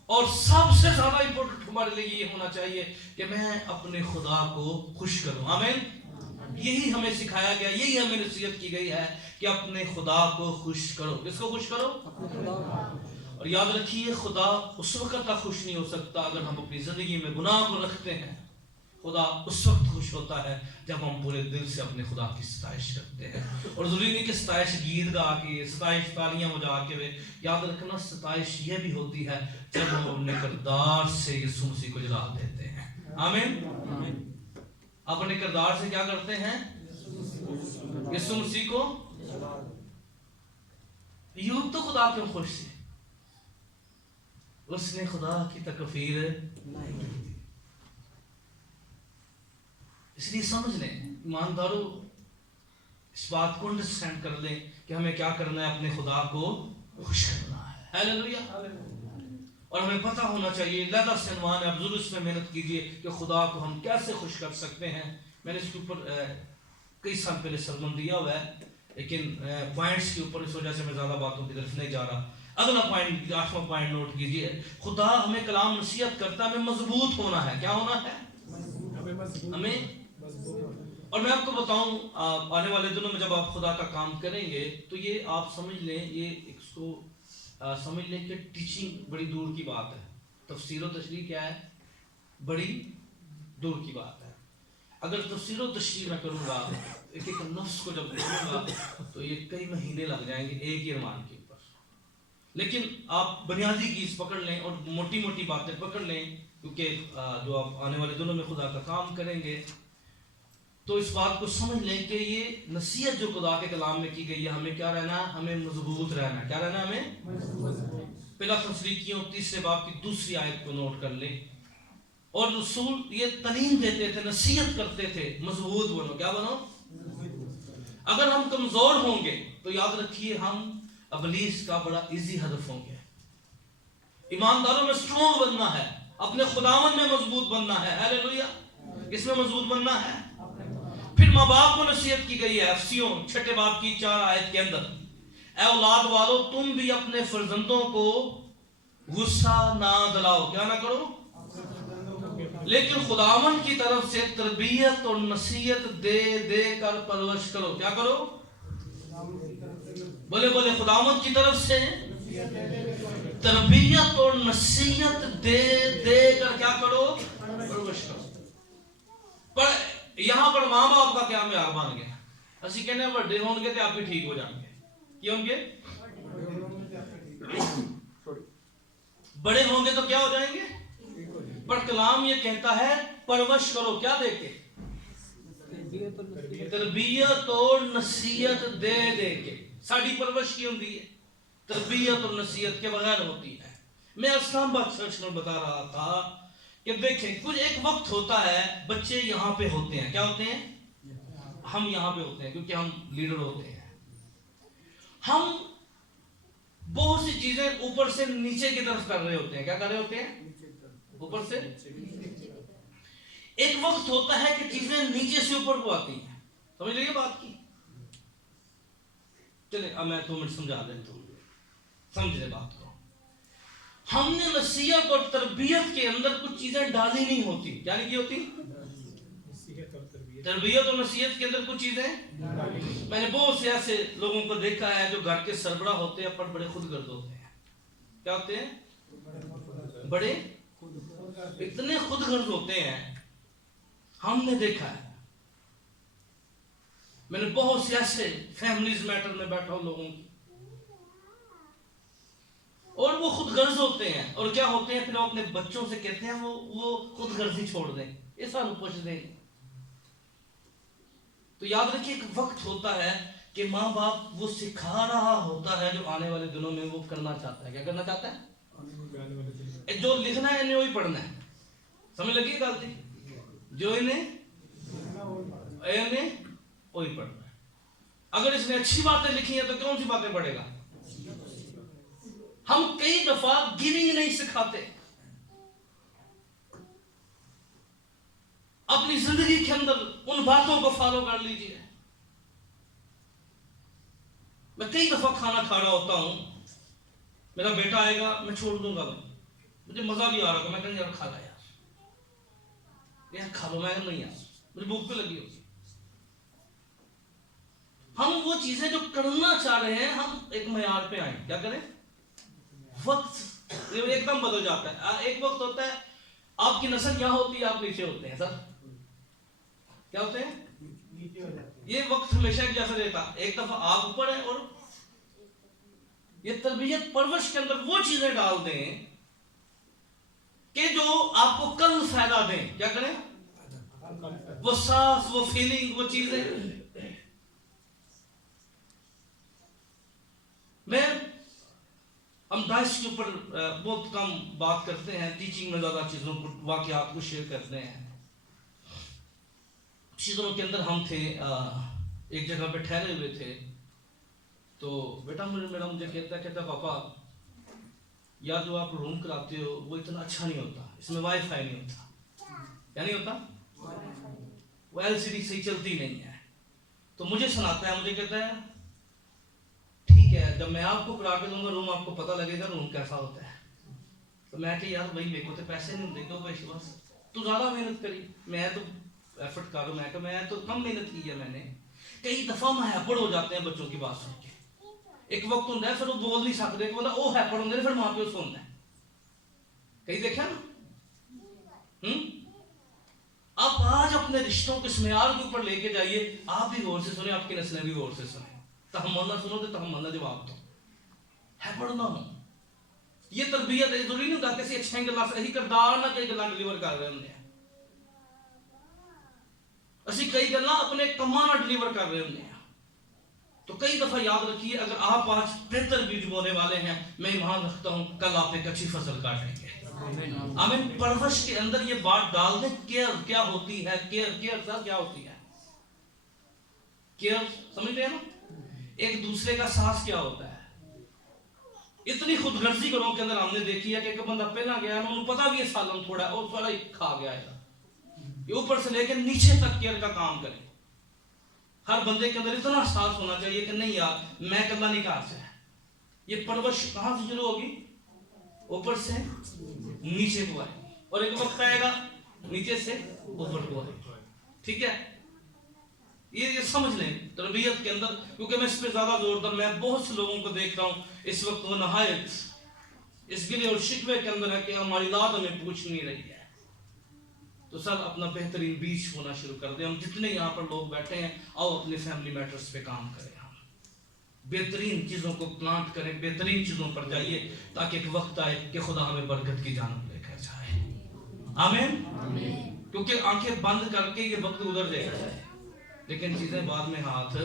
اور سب سے زیادہ امپورٹنٹ ہمارے لیے یہ ہونا چاہیے کہ میں اپنے خدا کو خوش کروں. آمین. یہی ہمیں سکھایا گیا, یہی ہمیں نصیحت کی گئی ہے کہ اپنے خدا کو خوش کرو. کس کو خوش کرو؟ اور یاد رکھیے خدا اس وقت تک خوش نہیں ہو سکتا اگر ہم اپنی زندگی میں گناہ کو رکھتے ہیں. خدا اس وقت خوش ہوتا ہے جب ہم پورے دل سے اپنے خدا کی ستائش کرتے ہیں. اور ضروری نہیں کہ ستائش گیت گا کے, ستائش تالیاں بجا کے. یاد رکھنا ستائش یہ بھی ہوتی ہے جب ہم اپنے کردار سے یسوع مسیح کو جلا دیتے ہیں. آمین. اپنے کردار سے کیا کرتے ہیں؟ یسوع مسیح کو ایوب تو خدا کیوں خوش تھے؟ اس نے خدا کی تکفیر نہیں کی. اس لیے سمجھ لیں ایمانداروں، اس بات کو انڈرسٹینڈ کر لیں کہ ہمیں کیا کرنا ہے، اپنے خدا کو خوش کرنا ہے. ہیلیلویا. اور ہمیں پتہ ہونا چاہیے لہذا سے عنوان ہے، اب ضرور اس میں محنت کیجئے کہ خدا کو ہم کیسے خوش کر سکتے ہیں. میں نے اس کے اوپر کئی سال پہلے سرمن دیا ہوا ہے، لیکن پوائنٹس کے اوپر اس وجہ سے میں زیادہ باتوں کی طرف نہیں جا رہا. اگلا پوائنٹ، 8واں پوائنٹ نوٹ کیجئے. خدا ہمیں کلام نصیحت کرتا ہے، ہمیں مضبوط ہونا ہے. کیا ہونا ہے؟ ہمیں. اور میں آپ کو بتاؤں آنے والے دنوں میں جب آپ خدا کا کام کریں گے تو یہ آپ سمجھ لیں، یہ اس کو سمجھ لیں کہ ٹیچنگ بڑی دور کی بات ہے. تفسیر و تشریح کیا ہے؟ بڑی دور کی بات ہے. اگر تفسیر و تشریح میں کروں گا، ایک ایک نفس کو جب دیکھوں گا تو یہ کئی مہینے لگ جائیں گے ایک ہی عنوان کے اوپر. لیکن آپ بنیادی چیز پکڑ لیں اور موٹی موٹی باتیں پکڑ لیں، کیونکہ جو آپ آنے والے دنوں میں خدا کا کام کریں گے تو اس بات کو سمجھ لیں کہ یہ نصیحت جو خدا کے کلام میں کی گئی ہے، ہمیں کیا رہنا ہے؟ ہمیں مضبوط رہنا ہے. کیا رہنا ہے؟ ہمیں. پہلا تسلیکیوں 3 باب کی 2 آیت کو نوٹ کر لیں. اور رسول یہ تعلیم دیتے تھے، نصیحت کرتے تھے، مضبوط بنو. کیا بنو؟ اگر ہم کمزور ہوں گے تو یاد رکھیے ہم ابلیس کا بڑا ایزی ہدف ہوں گے. ایمانداروں میں سٹرونگ بننا ہے، اپنے خداوند میں مضبوط بننا ہے. ہیلیلویا. کس میں مضبوط بننا ہے؟ پھر ماں باپ کو نصیحت کی گئی ہے افسیوں 6 باب کی 4 آیت کے اندر. اے اولاد والو، تم بھی اپنے فرزندوں کو غصہ نہ دلاؤ. کیا نہ کرو؟ لیکن خداوند کی طرف سے تربیت اور نصیحت دے دے کر پرورش کرو. کیا کرو؟ بولے بولے خداوند کی طرف سے تربیت اور نصیحت دے دے کر کیا کرو؟ پرورش کرو. پر یہاں پر ماں باپ کا کیا معیار بن گیا؟ اسی کہنے بڑے ہوں گے تو آپ بھی ٹھیک ہو جائیں گے. کیا ہوں گے؟ بڑے ہوں گے تو کیا ہو جائیں گے؟ پر کلام یہ کہتا ہے پرورش کرو. کیا دے کے؟ تربیت اور نصیحت دے دے کے. ساری پرورش کی ہوتی ہے، تربیت اور نصیحت کے بغیر ہوتی ہے. میں اسلام آباد چرچ میں بتا رہا تھا کہ دیکھیں کچھ ایک وقت ہوتا ہے بچے یہاں پہ ہوتے ہیں. کیا ہوتے ہیں؟ ہم یہاں پہ ہوتے ہیں کیونکہ ہم لیڈر ہوتے ہیں. ہم بہت سی چیزیں اوپر سے نیچے کی طرف کر رہے ہوتے ہیں. کیا کر رہے ہوتے ہیں؟ اوپر سے. ایک وقت ہوتا ہے کہ چیزیں نیچے سے اوپر کو آتی ہیں. سمجھ لیے بات کی؟ چلیں اب میں 2 منٹ سمجھا دیتا ہوں، سمجھ لیں بات کو. ہم نے نصیحت اور تربیت کے اندر کچھ چیزیں ڈالی نہیں ہوتی. کیا نہیں کی ہوتی؟ تربیت اور نصیحت کے اندر کچھ چیزیں. میں نے بہت سے ایسے لوگوں کو دیکھا ہے جو گھر کے سربراہ ہوتے ہیں پر بڑے خود گرد ہوتے ہیں. کیا ہوتے ہیں؟ بڑے اتنے خود غرض ہوتے ہیں. ہم نے دیکھا ہے، میں نے بہت سے ایسے فیملیز میٹر میں بیٹھا ہوں لوگوں کی، اور وہ خود غرض ہوتے ہیں. اور کیا ہوتے ہیں؟ پھر وہ اپنے بچوں سے کہتے ہیں وہ خود غرضی چھوڑ دیں، ایسا نہ پوچھ دیں. تو یاد رکھیے ایک وقت ہوتا ہے کہ ماں باپ وہ سکھا رہا ہوتا ہے جو آنے والے دنوں میں وہ کرنا چاہتا ہے. کیا کرنا چاہتا ہے؟ جو لکھنا ہے انہیں وہی پڑھنا ہے. سمجھ لگی غلطی؟ جو انہیں وہی پڑھنا ہے. اگر اس نے اچھی باتیں لکھی ہیں تو کون سی باتیں پڑھے گا؟ ہم کئی دفعہ گیوننگ نہیں سکھاتے. اپنی زندگی کے اندر ان باتوں کو فالو کر لیجئے. میں کئی دفعہ کھانا کھا رہا ہوتا ہوں، میرا بیٹا آئے گا، میں چھوڑ دوں گا، مجھے مزہ بھی آ رہا ہوگا، میں کہوں یار کھا لا یار کھا لو. میں نہیں یار مجھے بھوک پہ لگی ہوگی. ہم وہ چیزیں جو کرنا چاہ رہے ہیں ہم ایک معیار پہ آئیں. کیا کریں؟ وقت ایک دم بدل جاتا ہے. ایک وقت ہوتا ہے آپ کی نسل یہاں ہوتی ہے، آپ نیچے ہوتے ہیں. سر کیا ہوتے ہیں؟ یہ وقت ہمیشہ ایک جیسا رہتا. ایک دفعہ آپ اوپر ہیں اور یہ تربیت پرورش کے اندر وہ چیزیں ڈال دیں کہ جو آپ کو کل فائدہ دیں. کیا کریں؟ وہ سانس، وہ فیلنگ، وہ چیزیں. میں ہم داعش کے اوپر بہت کم بات کرتے ہیں، ٹیچنگ میں زیادہ چیزوں کو، واقعات کو شیئر کرتے ہیں. چیزوں کے اندر ہم تھے، ایک جگہ پہ ٹھہرے ہوئے تھے، تو بیٹا مجھے کہتا پاپا یار جو آپ روم کراتے ہو وہ اتنا اچھا نہیں ہوتا، اس میں وائی فائی نہیں ہوتا. کیا نہیں ہوتا؟ وہ LCD صحیح چلتی نہیں ہے. تو مجھے سناتا ہے، مجھے کہتا ہے ٹھیک ہے جب میں آپ کو کرا کے دوں گا روم آپ کو پتہ لگے گا روم کیسا ہوتا ہے. تو میں کہ یار بھائی میرے کو تو پیسے نہیں دے دو پیسے، بس تو زیادہ محنت کری، میں تو ایفرٹ کر رہا ہوں، میں تو کم محنت کی ہے میں نے. کئی دفعہ ہم ہیپڑ ہو جاتے ہیں بچوں کی بات سن کے. ایک وقت ہوتا ہے پھر وہ بول نہیں سکتے، ایک بندہ وہ ہیپڑ ہوتے پھر ماں پیو سنتا ہے. کہیں دیکھا نا؟ آپ آج اپنے رشتوں کے معیار کے اوپر لے کے جائیے، آپ بھی غور سے سنیں، آپ کی نسلیں بھی غور سے سنیں. تحمل نہ سنو تو تحمل نہ جواب دو، ہیپڑ نہ ہو. یہ تربیت ضروری نہیں ہوتا کسی اچھے گلا سے اسی کردار نہ کئی گلا ڈلیور کر رہے ہوں. اسی کئی گلا اپنے کما نہ ڈلیور کر رہے ہوں. تو کئی دفعہ یاد رکھیے اگر آپ آج بہتر بیج بونے والے ہیں، میں ایمان رکھتا ہوں کل آپ ایک اچھی فصل کاٹیں گے. آمین. پرورش کے اندر یہ بات ڈال دیں، کیئر کیا ہوتی ہے، کیئر کیا ہوتی ہے. کیئر سمجھتے ہیں نا، ایک دوسرے کا سانس کیا ہوتا ہے. اتنی خود غرضی گھروں کے اندر ہم نے دیکھی ہے کہ ایک بندہ پہنا گیا ہے، انہوں پتا بھی ہے سالن تھوڑا ہے اور سارا ہی کھا گیا ہے. یہ اوپر سے لے کے نیچے تک کیئر کا کام کرے. ہر بندے کے اندر اتنا احساس ہونا چاہیے کہ نہیں یار میں کلا نہیں کر سکتا. یہ پرورش کہاں سے شروع ہوگی؟ اوپر سے نیچے کو آئے گی، اور ایک وقت آئے گا نیچے سے اوپر کو آئے گی. ٹھیک ہے، یہ سمجھ لیں تربیت کے اندر، کیونکہ میں اس پہ زیادہ زور دوں. میں بہت سے لوگوں کو دیکھ رہا ہوں اس وقت وہ نہایت اس گلے اور شکوے کے اندر ہے کہ ہماری اولاد ہمیں پوچھ نہیں رہی ہے. تو سر اپنا بہترین بیج ہونا شروع کر دیں. ہم جتنے یہاں پر لوگ بیٹھے ہیں آؤ اپنے فیملی میٹرز پہ کام کریں، ہم بہترین چیزوں کو پلانٹ کریں، بہترین چیزوں پر جائیے تاکہ ایک وقت آئے کہ خدا ہمیں برکت کی جانب لے کر جائے. آمین. کیونکہ آنکھیں بند کر کے یہ وقت گزر جائے گا لیکن چیزیں بعد میں ہاتھ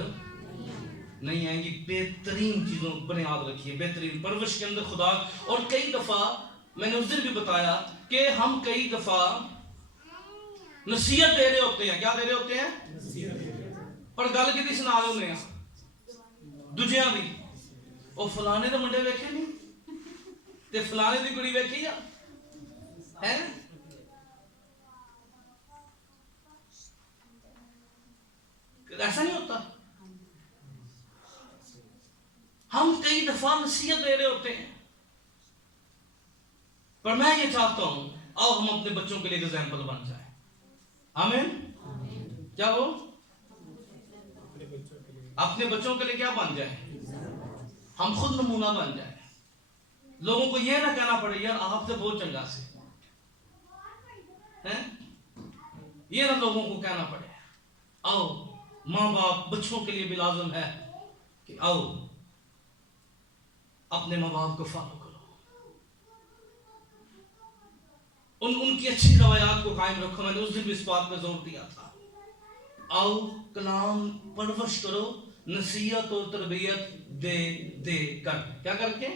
نہیں آئیں گی. بہترین چیزوں پر یاد رکھیے، بہترین پرورش کے اندر خدا. اور کئی دفعہ میں نے اس دن بھی بتایا کہ ہم کئی دفعہ نصیحت دے رہے ہوتے ہیں. کیا دے رہے ہوتے ہیں؟ پر گل کی سنا رہے ہوتے ہیں دوجیاں دی. وہ فلانے دے منڈے ویکھے نہیں تے فلانے دی کڑی ویکھی ہے. ایسا نہیں ہوتا. ہم کئی دفعہ نصیحت دے رہے ہوتے ہیں، پر میں یہ چاہتا ہوں آؤ ہم اپنے بچوں کے لیے ایگزامپل بن جائیں. آمین. کیا وہ اپنے بچوں کے لیے کیا بن جائیں؟ ہم خود نمونہ بن جائیں. لوگوں کو یہ نہ کہنا پڑے یار آپ سے بہت چنگا سے، یہ نہ لوگوں کو کہنا پڑے. آؤ ماں باپ بچوں کے لیے بھی لازم ہے کہ آؤ اپنے ماں باپ کو فالو کرو، ان کی اچھی روایات کو قائم رکھو. میں نے اس دن بھی اس بات پہ زور دیا تھا. آؤ کلام پرورش کرو، نصیحت اور تربیت دے دے کر. کیا کر کے؟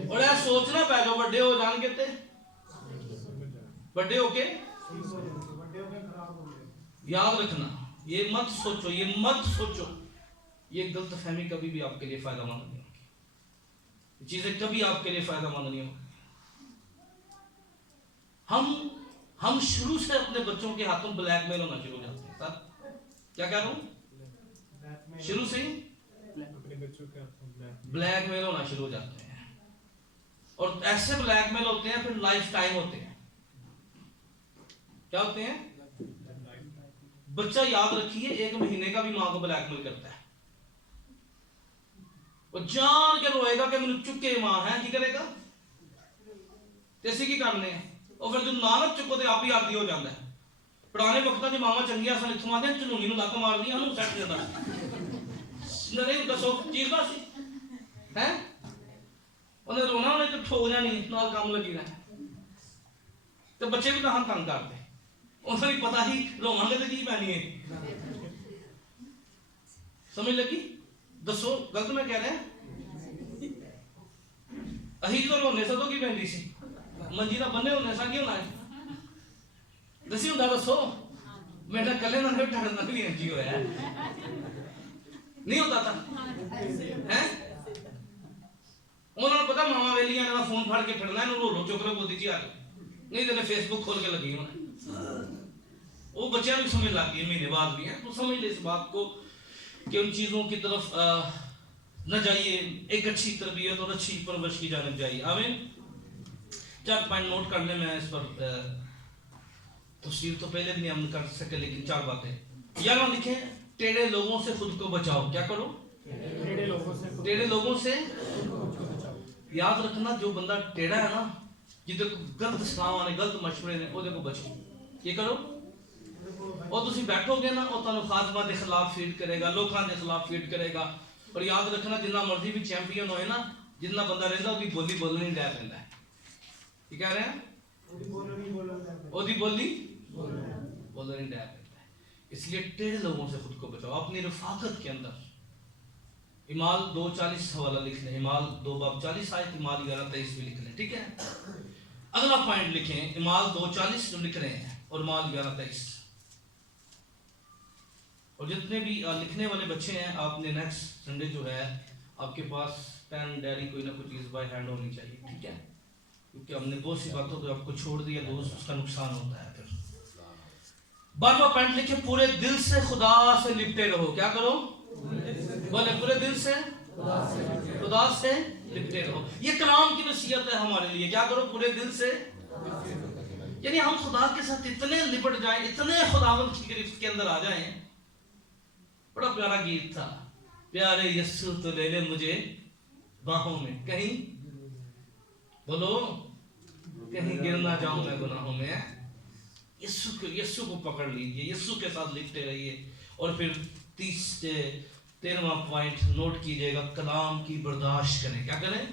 اور ایسا سوچنا پہ جو بڑے ہو جان کے تے بڑے ہو کے یاد رکھنا، یہ مت سوچو، یہ مت سوچو. یہ غلط فہمی کبھی بھی آپ کے لیے فائدہ مند نہیں ہوگی. یہ چیزیں کبھی آپ کے لیے فائدہ مند نہیں ہوگی. ہم شروع سے اپنے بچوں کے ہاتھوں بلیک میل ہونا شروع ہو جاتے ہیں. سر کیا کہہ رہا ہوں؟ شروع سے ہی بلیک میل ہونا شروع ہو جاتے ہیں، اور ایسے بلیک میل ہوتے ہیں پھر لائف ٹائم ہوتے ہیں. کیا ہوتے ہیں؟ بچہ یاد رکھیے 1 مہینے کا بھی ماں کو بلیک میل کرتا ہے. وہ جان کے روئے گا کہ مجھے چکے ماں ہے، کی کرے گا تیسی کی کرنے ہیں. اور پھر جو نانک چکو تے آپ ہی آدھی ہو جاتا ہے. پرانے وقتاں جو ماما چنگیاں سن اتھوں آدھے چنونی نوں لت مار دیا انہوں سیٹ جاتا نہیں دسو چیز دا سی ہے انہیں رونا انہیں تو ٹھو جانی نال کام لگی رہا. تو بچے بھی تاں تنگ کرتے، انہیں بھی پتہ ہی روان گے تو کی پینی ہے. سمجھ لگی؟ دسو غلط میں کہہ رہے ہیں؟ اہی تو ہونے سے تو کی پہنتی سی منجی نہ بننے ہونے سا کیوں نہ ہے دسی ہوں دسو میرا کلے نہ ٹھڑنا بھی نہیں جی ہویا نہیں ہوتا تھا انہوں نے پتا ماما ویلیاں نے فون پھڑ کے پھرنا ہے رو لو چوکرے بولتی جی آ نہیں تو فیس بک کھول کے لگی ہوں وہ بچیاں بھی سمجھ لگ گئی مہینے بعد بھی ہیں تو سمجھ لے اس بات کو کہ ان چیزوں کی طرف نہ جائیے ایک اچھی تربیت اور اچھی پرورش کی جانب جائیے آمین 4 پوائنٹ نوٹ کر لیں میں اس پر تفصیل تو پہلے بھی نہیں ہم کر سکے لیکن 4 باتیں یہاں لکھیں ٹیڑھے لوگوں سے خود کو بچاؤ کیا کرو ٹیڑھے لوگوں سے یاد رکھنا جو بندہ ٹیڑھا ہے نا جدھر غلط سلاح نے غلط مشورے نے وہ کو بچو یہ کرو اور تسی بیٹھو گے نا وہ تانوں خاتمہ دے خلاف فیڈ کرے گا لوکاں دے خلاف فیڈ کرے گا اور یاد رکھنا جتنا مرضی بھی چیمپئن ہوئے نا جتنا بندہ رہتا وہ بولی بولنی نہیں ڈر رہتا ہے یہ کہہ رہے ہیں وہ بولی بولنی نہیں ڈر رہتا ہے اس لیے ٹیڑھے لوگوں سے خود کو بچاؤ اپنی رفاقت کے اندر امال 2:40 حوالہ لکھ لیں امال 2:40 آیت امال 11:23 بھی لکھ لیں ٹھیک ہے اگلا پوائنٹ لکھیں امال 2:40 جو لکھ رہے ہیں اور امال 11:23 اور جتنے بھی لکھنے والے بچے ہیں آپ نے نیکسٹ سنڈے جو ہے آپ کے پاس پین ڈائری کوئی نہ کوئی چیز بائی ہینڈ ہونی چاہیے ٹھیک ہے کیونکہ ہم نے بہت سی باتوں کو آپ کو چھوڑ دیا دوست اس کا نقصان ہوتا ہے پھر 12واں پوائنٹ لکھیں پورے دل سے خدا سے لپٹے رہو کیا کرو بولے پورے دل سے خدا سے لپٹے رہو یہ کلام کی نصیحت ہے ہمارے لیے کیا کرو پورے دل سے یعنی ہم خدا کے ساتھ اتنے لپٹ جائیں اتنے خداوند کی گرفت کے اندر آ جائیں بڑا پیارا گیت تھا پیارے یسوع تو لے لے مجھے باہوں میں کہیں بولو کہیں گر نہ جاؤں میں گناہوں میں یسوع کو پکڑ لیجئے یسوع کے ساتھ لپٹے رہیے اور پھر 13واں پوائنٹ نوٹ کیجئے گا کلام کی برداشت کریں کیا کریں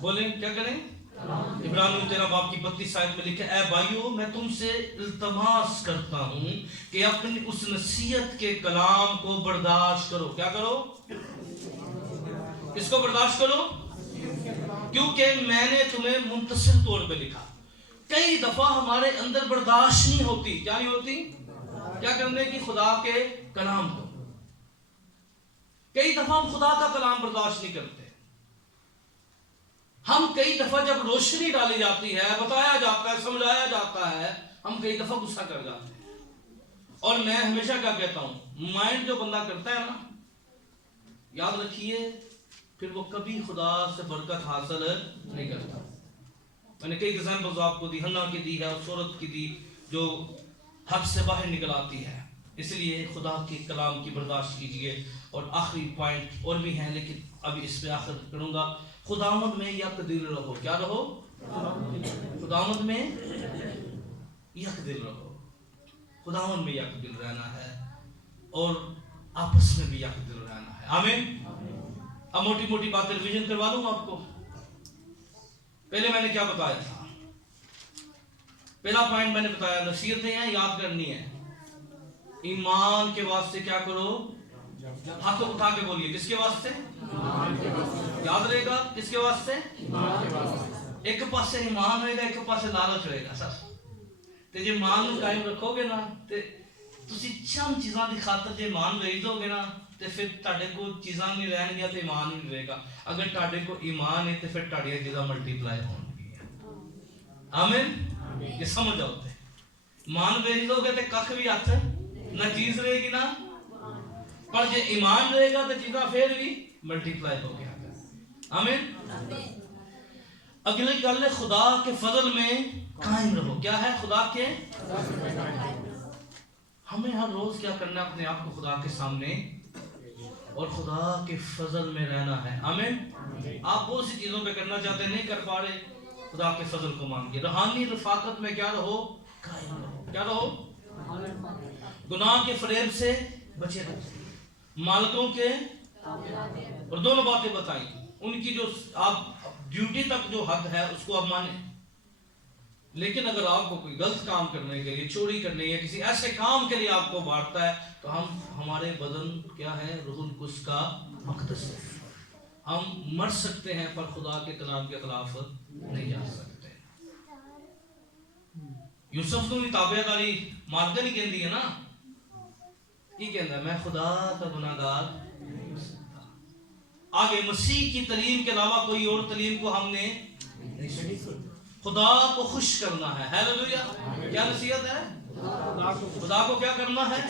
بولیں کیا کریں عبرانیوں 13 کی 32 آیت میں لکھا اے بھائیو میں تم سے التماس کرتا ہوں کہ اپنی اس نصیحت کے کلام کو برداشت کرو کیا کرو اس کو برداشت کرو کیونکہ میں نے تمہیں منتصر طور پہ لکھا کئی دفعہ ہمارے اندر برداشت نہیں ہوتی کیا نہیں ہوتی کیا کرنے کی خدا کے کلام کو کئی دفعہ ہم خدا کا کلام برداشت نہیں کرتے ہم کئی دفعہ جب روشنی ڈالی جاتی ہے بتایا جاتا ہے سمجھایا جاتا ہے ہم کئی دفعہ غصہ کر جاتے ہیں اور میں ہمیشہ کیا کہتا ہوں مائنڈ جو بندہ کرتا ہے نا یاد رکھیے پھر وہ کبھی خدا سے برکت حاصل نہیں کرتا میں نے کئی ایگزامپلز آپ کو دی حنا کی دی ہے اور صورت کی دی جو حد سے باہر نکل آتی ہے اس لیے خدا کے کلام کی برداشت کیجئے اور آخری پوائنٹ اور بھی ہیں لیکن ابھی اس پہ آخر کروں گا خداوند میں یک دل رہو کیا رہو خداوند میں یک دل رہو خداوند میں یک دل رہنا ہے اور آپس میں بھی یک دل رہنا ہے آمین اب موٹی موٹی باتیں ریویژن کروا دوں آپ کو پہلے میں نے کیا بتایا تھا پہلا پوائنٹ میں نے بتایا نصیحتیں ہیں یاد کرنی ہے ایمان کے واسطے کیا کرو ہاتھوں اٹھا کے بولیے کس کے واسطے یاد رہے گا کس کے واسطے ایک پاسے ایمان رہے گا ایک پاسے لالچ رہے گا سر تے جے ایمان قائم رکھو گے نا تے تسی چند چیزاں دی خاطر جے ایمان رہی دو گے نا تے پھر تہاڈے کو چیزاں نہیں رہن گیا تے ایمان نہیں رہے گا اگر تہاڈے کو ایمان ہے تے پھر تہاڈیاں چیزاں ملٹی پلائی ہون گی آمین یہ سمجھ آؤ تے ایمان رہی دو گے تے ککھ بھی ہاتھ نہ چیز رہے گی نا پر جے ایمان رہے گا تے چیزاں پھر بھی ملٹی پلائی ہو گیا آمین اگلی گل ہے خدا کے فضل میں قائم رہو کیا ہے خدا کے ہمیں ہر روز کیا کرنا ہے اپنے آپ کو خدا کے سامنے اور خدا کے فضل میں رہنا ہے آمین آپ بہت سی چیزوں پہ کرنا چاہتے ہیں نہیں کر پا رہے خدا کے فضل کو مانگیے روحانی رفاقت میں کیا رہو قائم رہو کیا رہو گناہ کے فریب سے بچے رہو مالکوں کے اور دونوں باتیں بتائیں ان کی جو آپ ڈیوٹی تک جو حد ہے اس کو آپ مانیں لیکن اگر آپ کو کوئی غلط کام کرنے کے لیے چوری کرنے یا کسی ایسے کام کے لیے آپ کو بانٹتا ہے تو ہمارے بدن کیا ہے روح القدس کا مقدس ہے ہم مر سکتے ہیں پر خدا کے کلام کے خلاف نہیں جا سکتے. یوسف کو بھی تابع داری مارتے نہیں کہندی ہے نا کی کہندا ہے میں خدا کا گناہگار نہیں ہو سکتا. آگے مسیح کی تعلیم کے علاوہ کوئی اور تعلیم کو ہم نے خدا کو خوش کرنا ہے. ہیلیلویا. کیا نصیحت ہے؟ خدا کو کیا کرنا ہے؟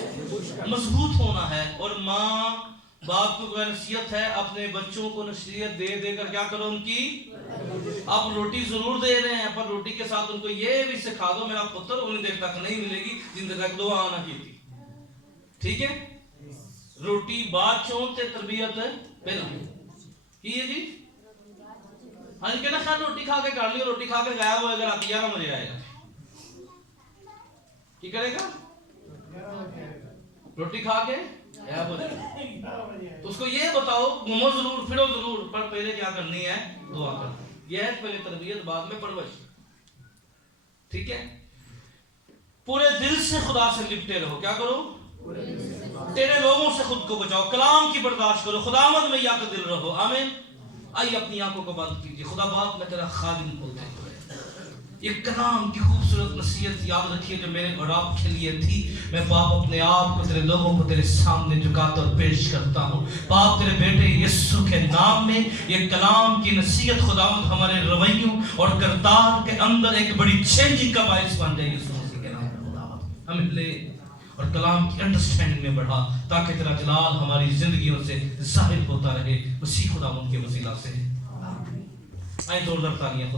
مضبوط ہونا ہے. اور ماں باپ کو کیا نصیحت ہے؟ اپنے بچوں کو نصیحت دے دے کر کیا کرو ان کی. آپ روٹی ضرور دے رہے ہیں پر روٹی کے ساتھ ان کو یہ بھی سکھا دو میرا پتر انہیں دیر تک نہیں ملے گی جن دیر تک دعا نہ کی تھی. ٹھیک ہے. روٹی بعد چون تے تربیت پہلا کی ہے جی. ہاں جی کہنا خیر روٹی کھا کے کر لی روٹی کھا کے غائب ہوئے گا رات 11 بجے آئے گا کی کرے گا روٹی کھا کے غائب ہو جائے گا. تو اس کو یہ بتاؤ گھومو ضرور پھرو ضرور پر پہلے کیا کرنی ہے دعا کرنی. یہ ہے پہلے تربیت بعد میں پرورش. ٹھیک ہے. پورے دل سے خدا سے لپٹے رہو. کیا کرو؟ تیرے لوگوں سے خود کو بچاؤ. کلام کی برداشت کرو. خداوند میں یا دل رہو. آمین. آئیے اپنی آنکھوں کو بند کیجیے. خدا باپ میں تیرا خادم بولتے ہوئے یہ کلام کی خوبصورت نصیحت یاد رکھیے جو میرے اور آپ کے لیے تھی. میں باپ اپنے آپ کو تیرے لوگوں کو تیرے سامنے جھکاتا اور پیش کرتا ہوں. باپ تیرے بیٹے یسوع کے نام میں یہ کلام کی نصیحت خداوند ہمارے رویوں اور کردار کے اندر ایک بڑی چینجنگ کا باعث بن جائے. یسوع مسیح کے نام میں خداوند ہمیں لے اور کلام کی انڈرسٹینڈنگ میں بڑھا تاکہ تیرا جلال ہماری زندگیوں سے ظاہر ہوتا رہے. مسیح خداوند کے وسیلہ سے آئیں زوردار تالیاں.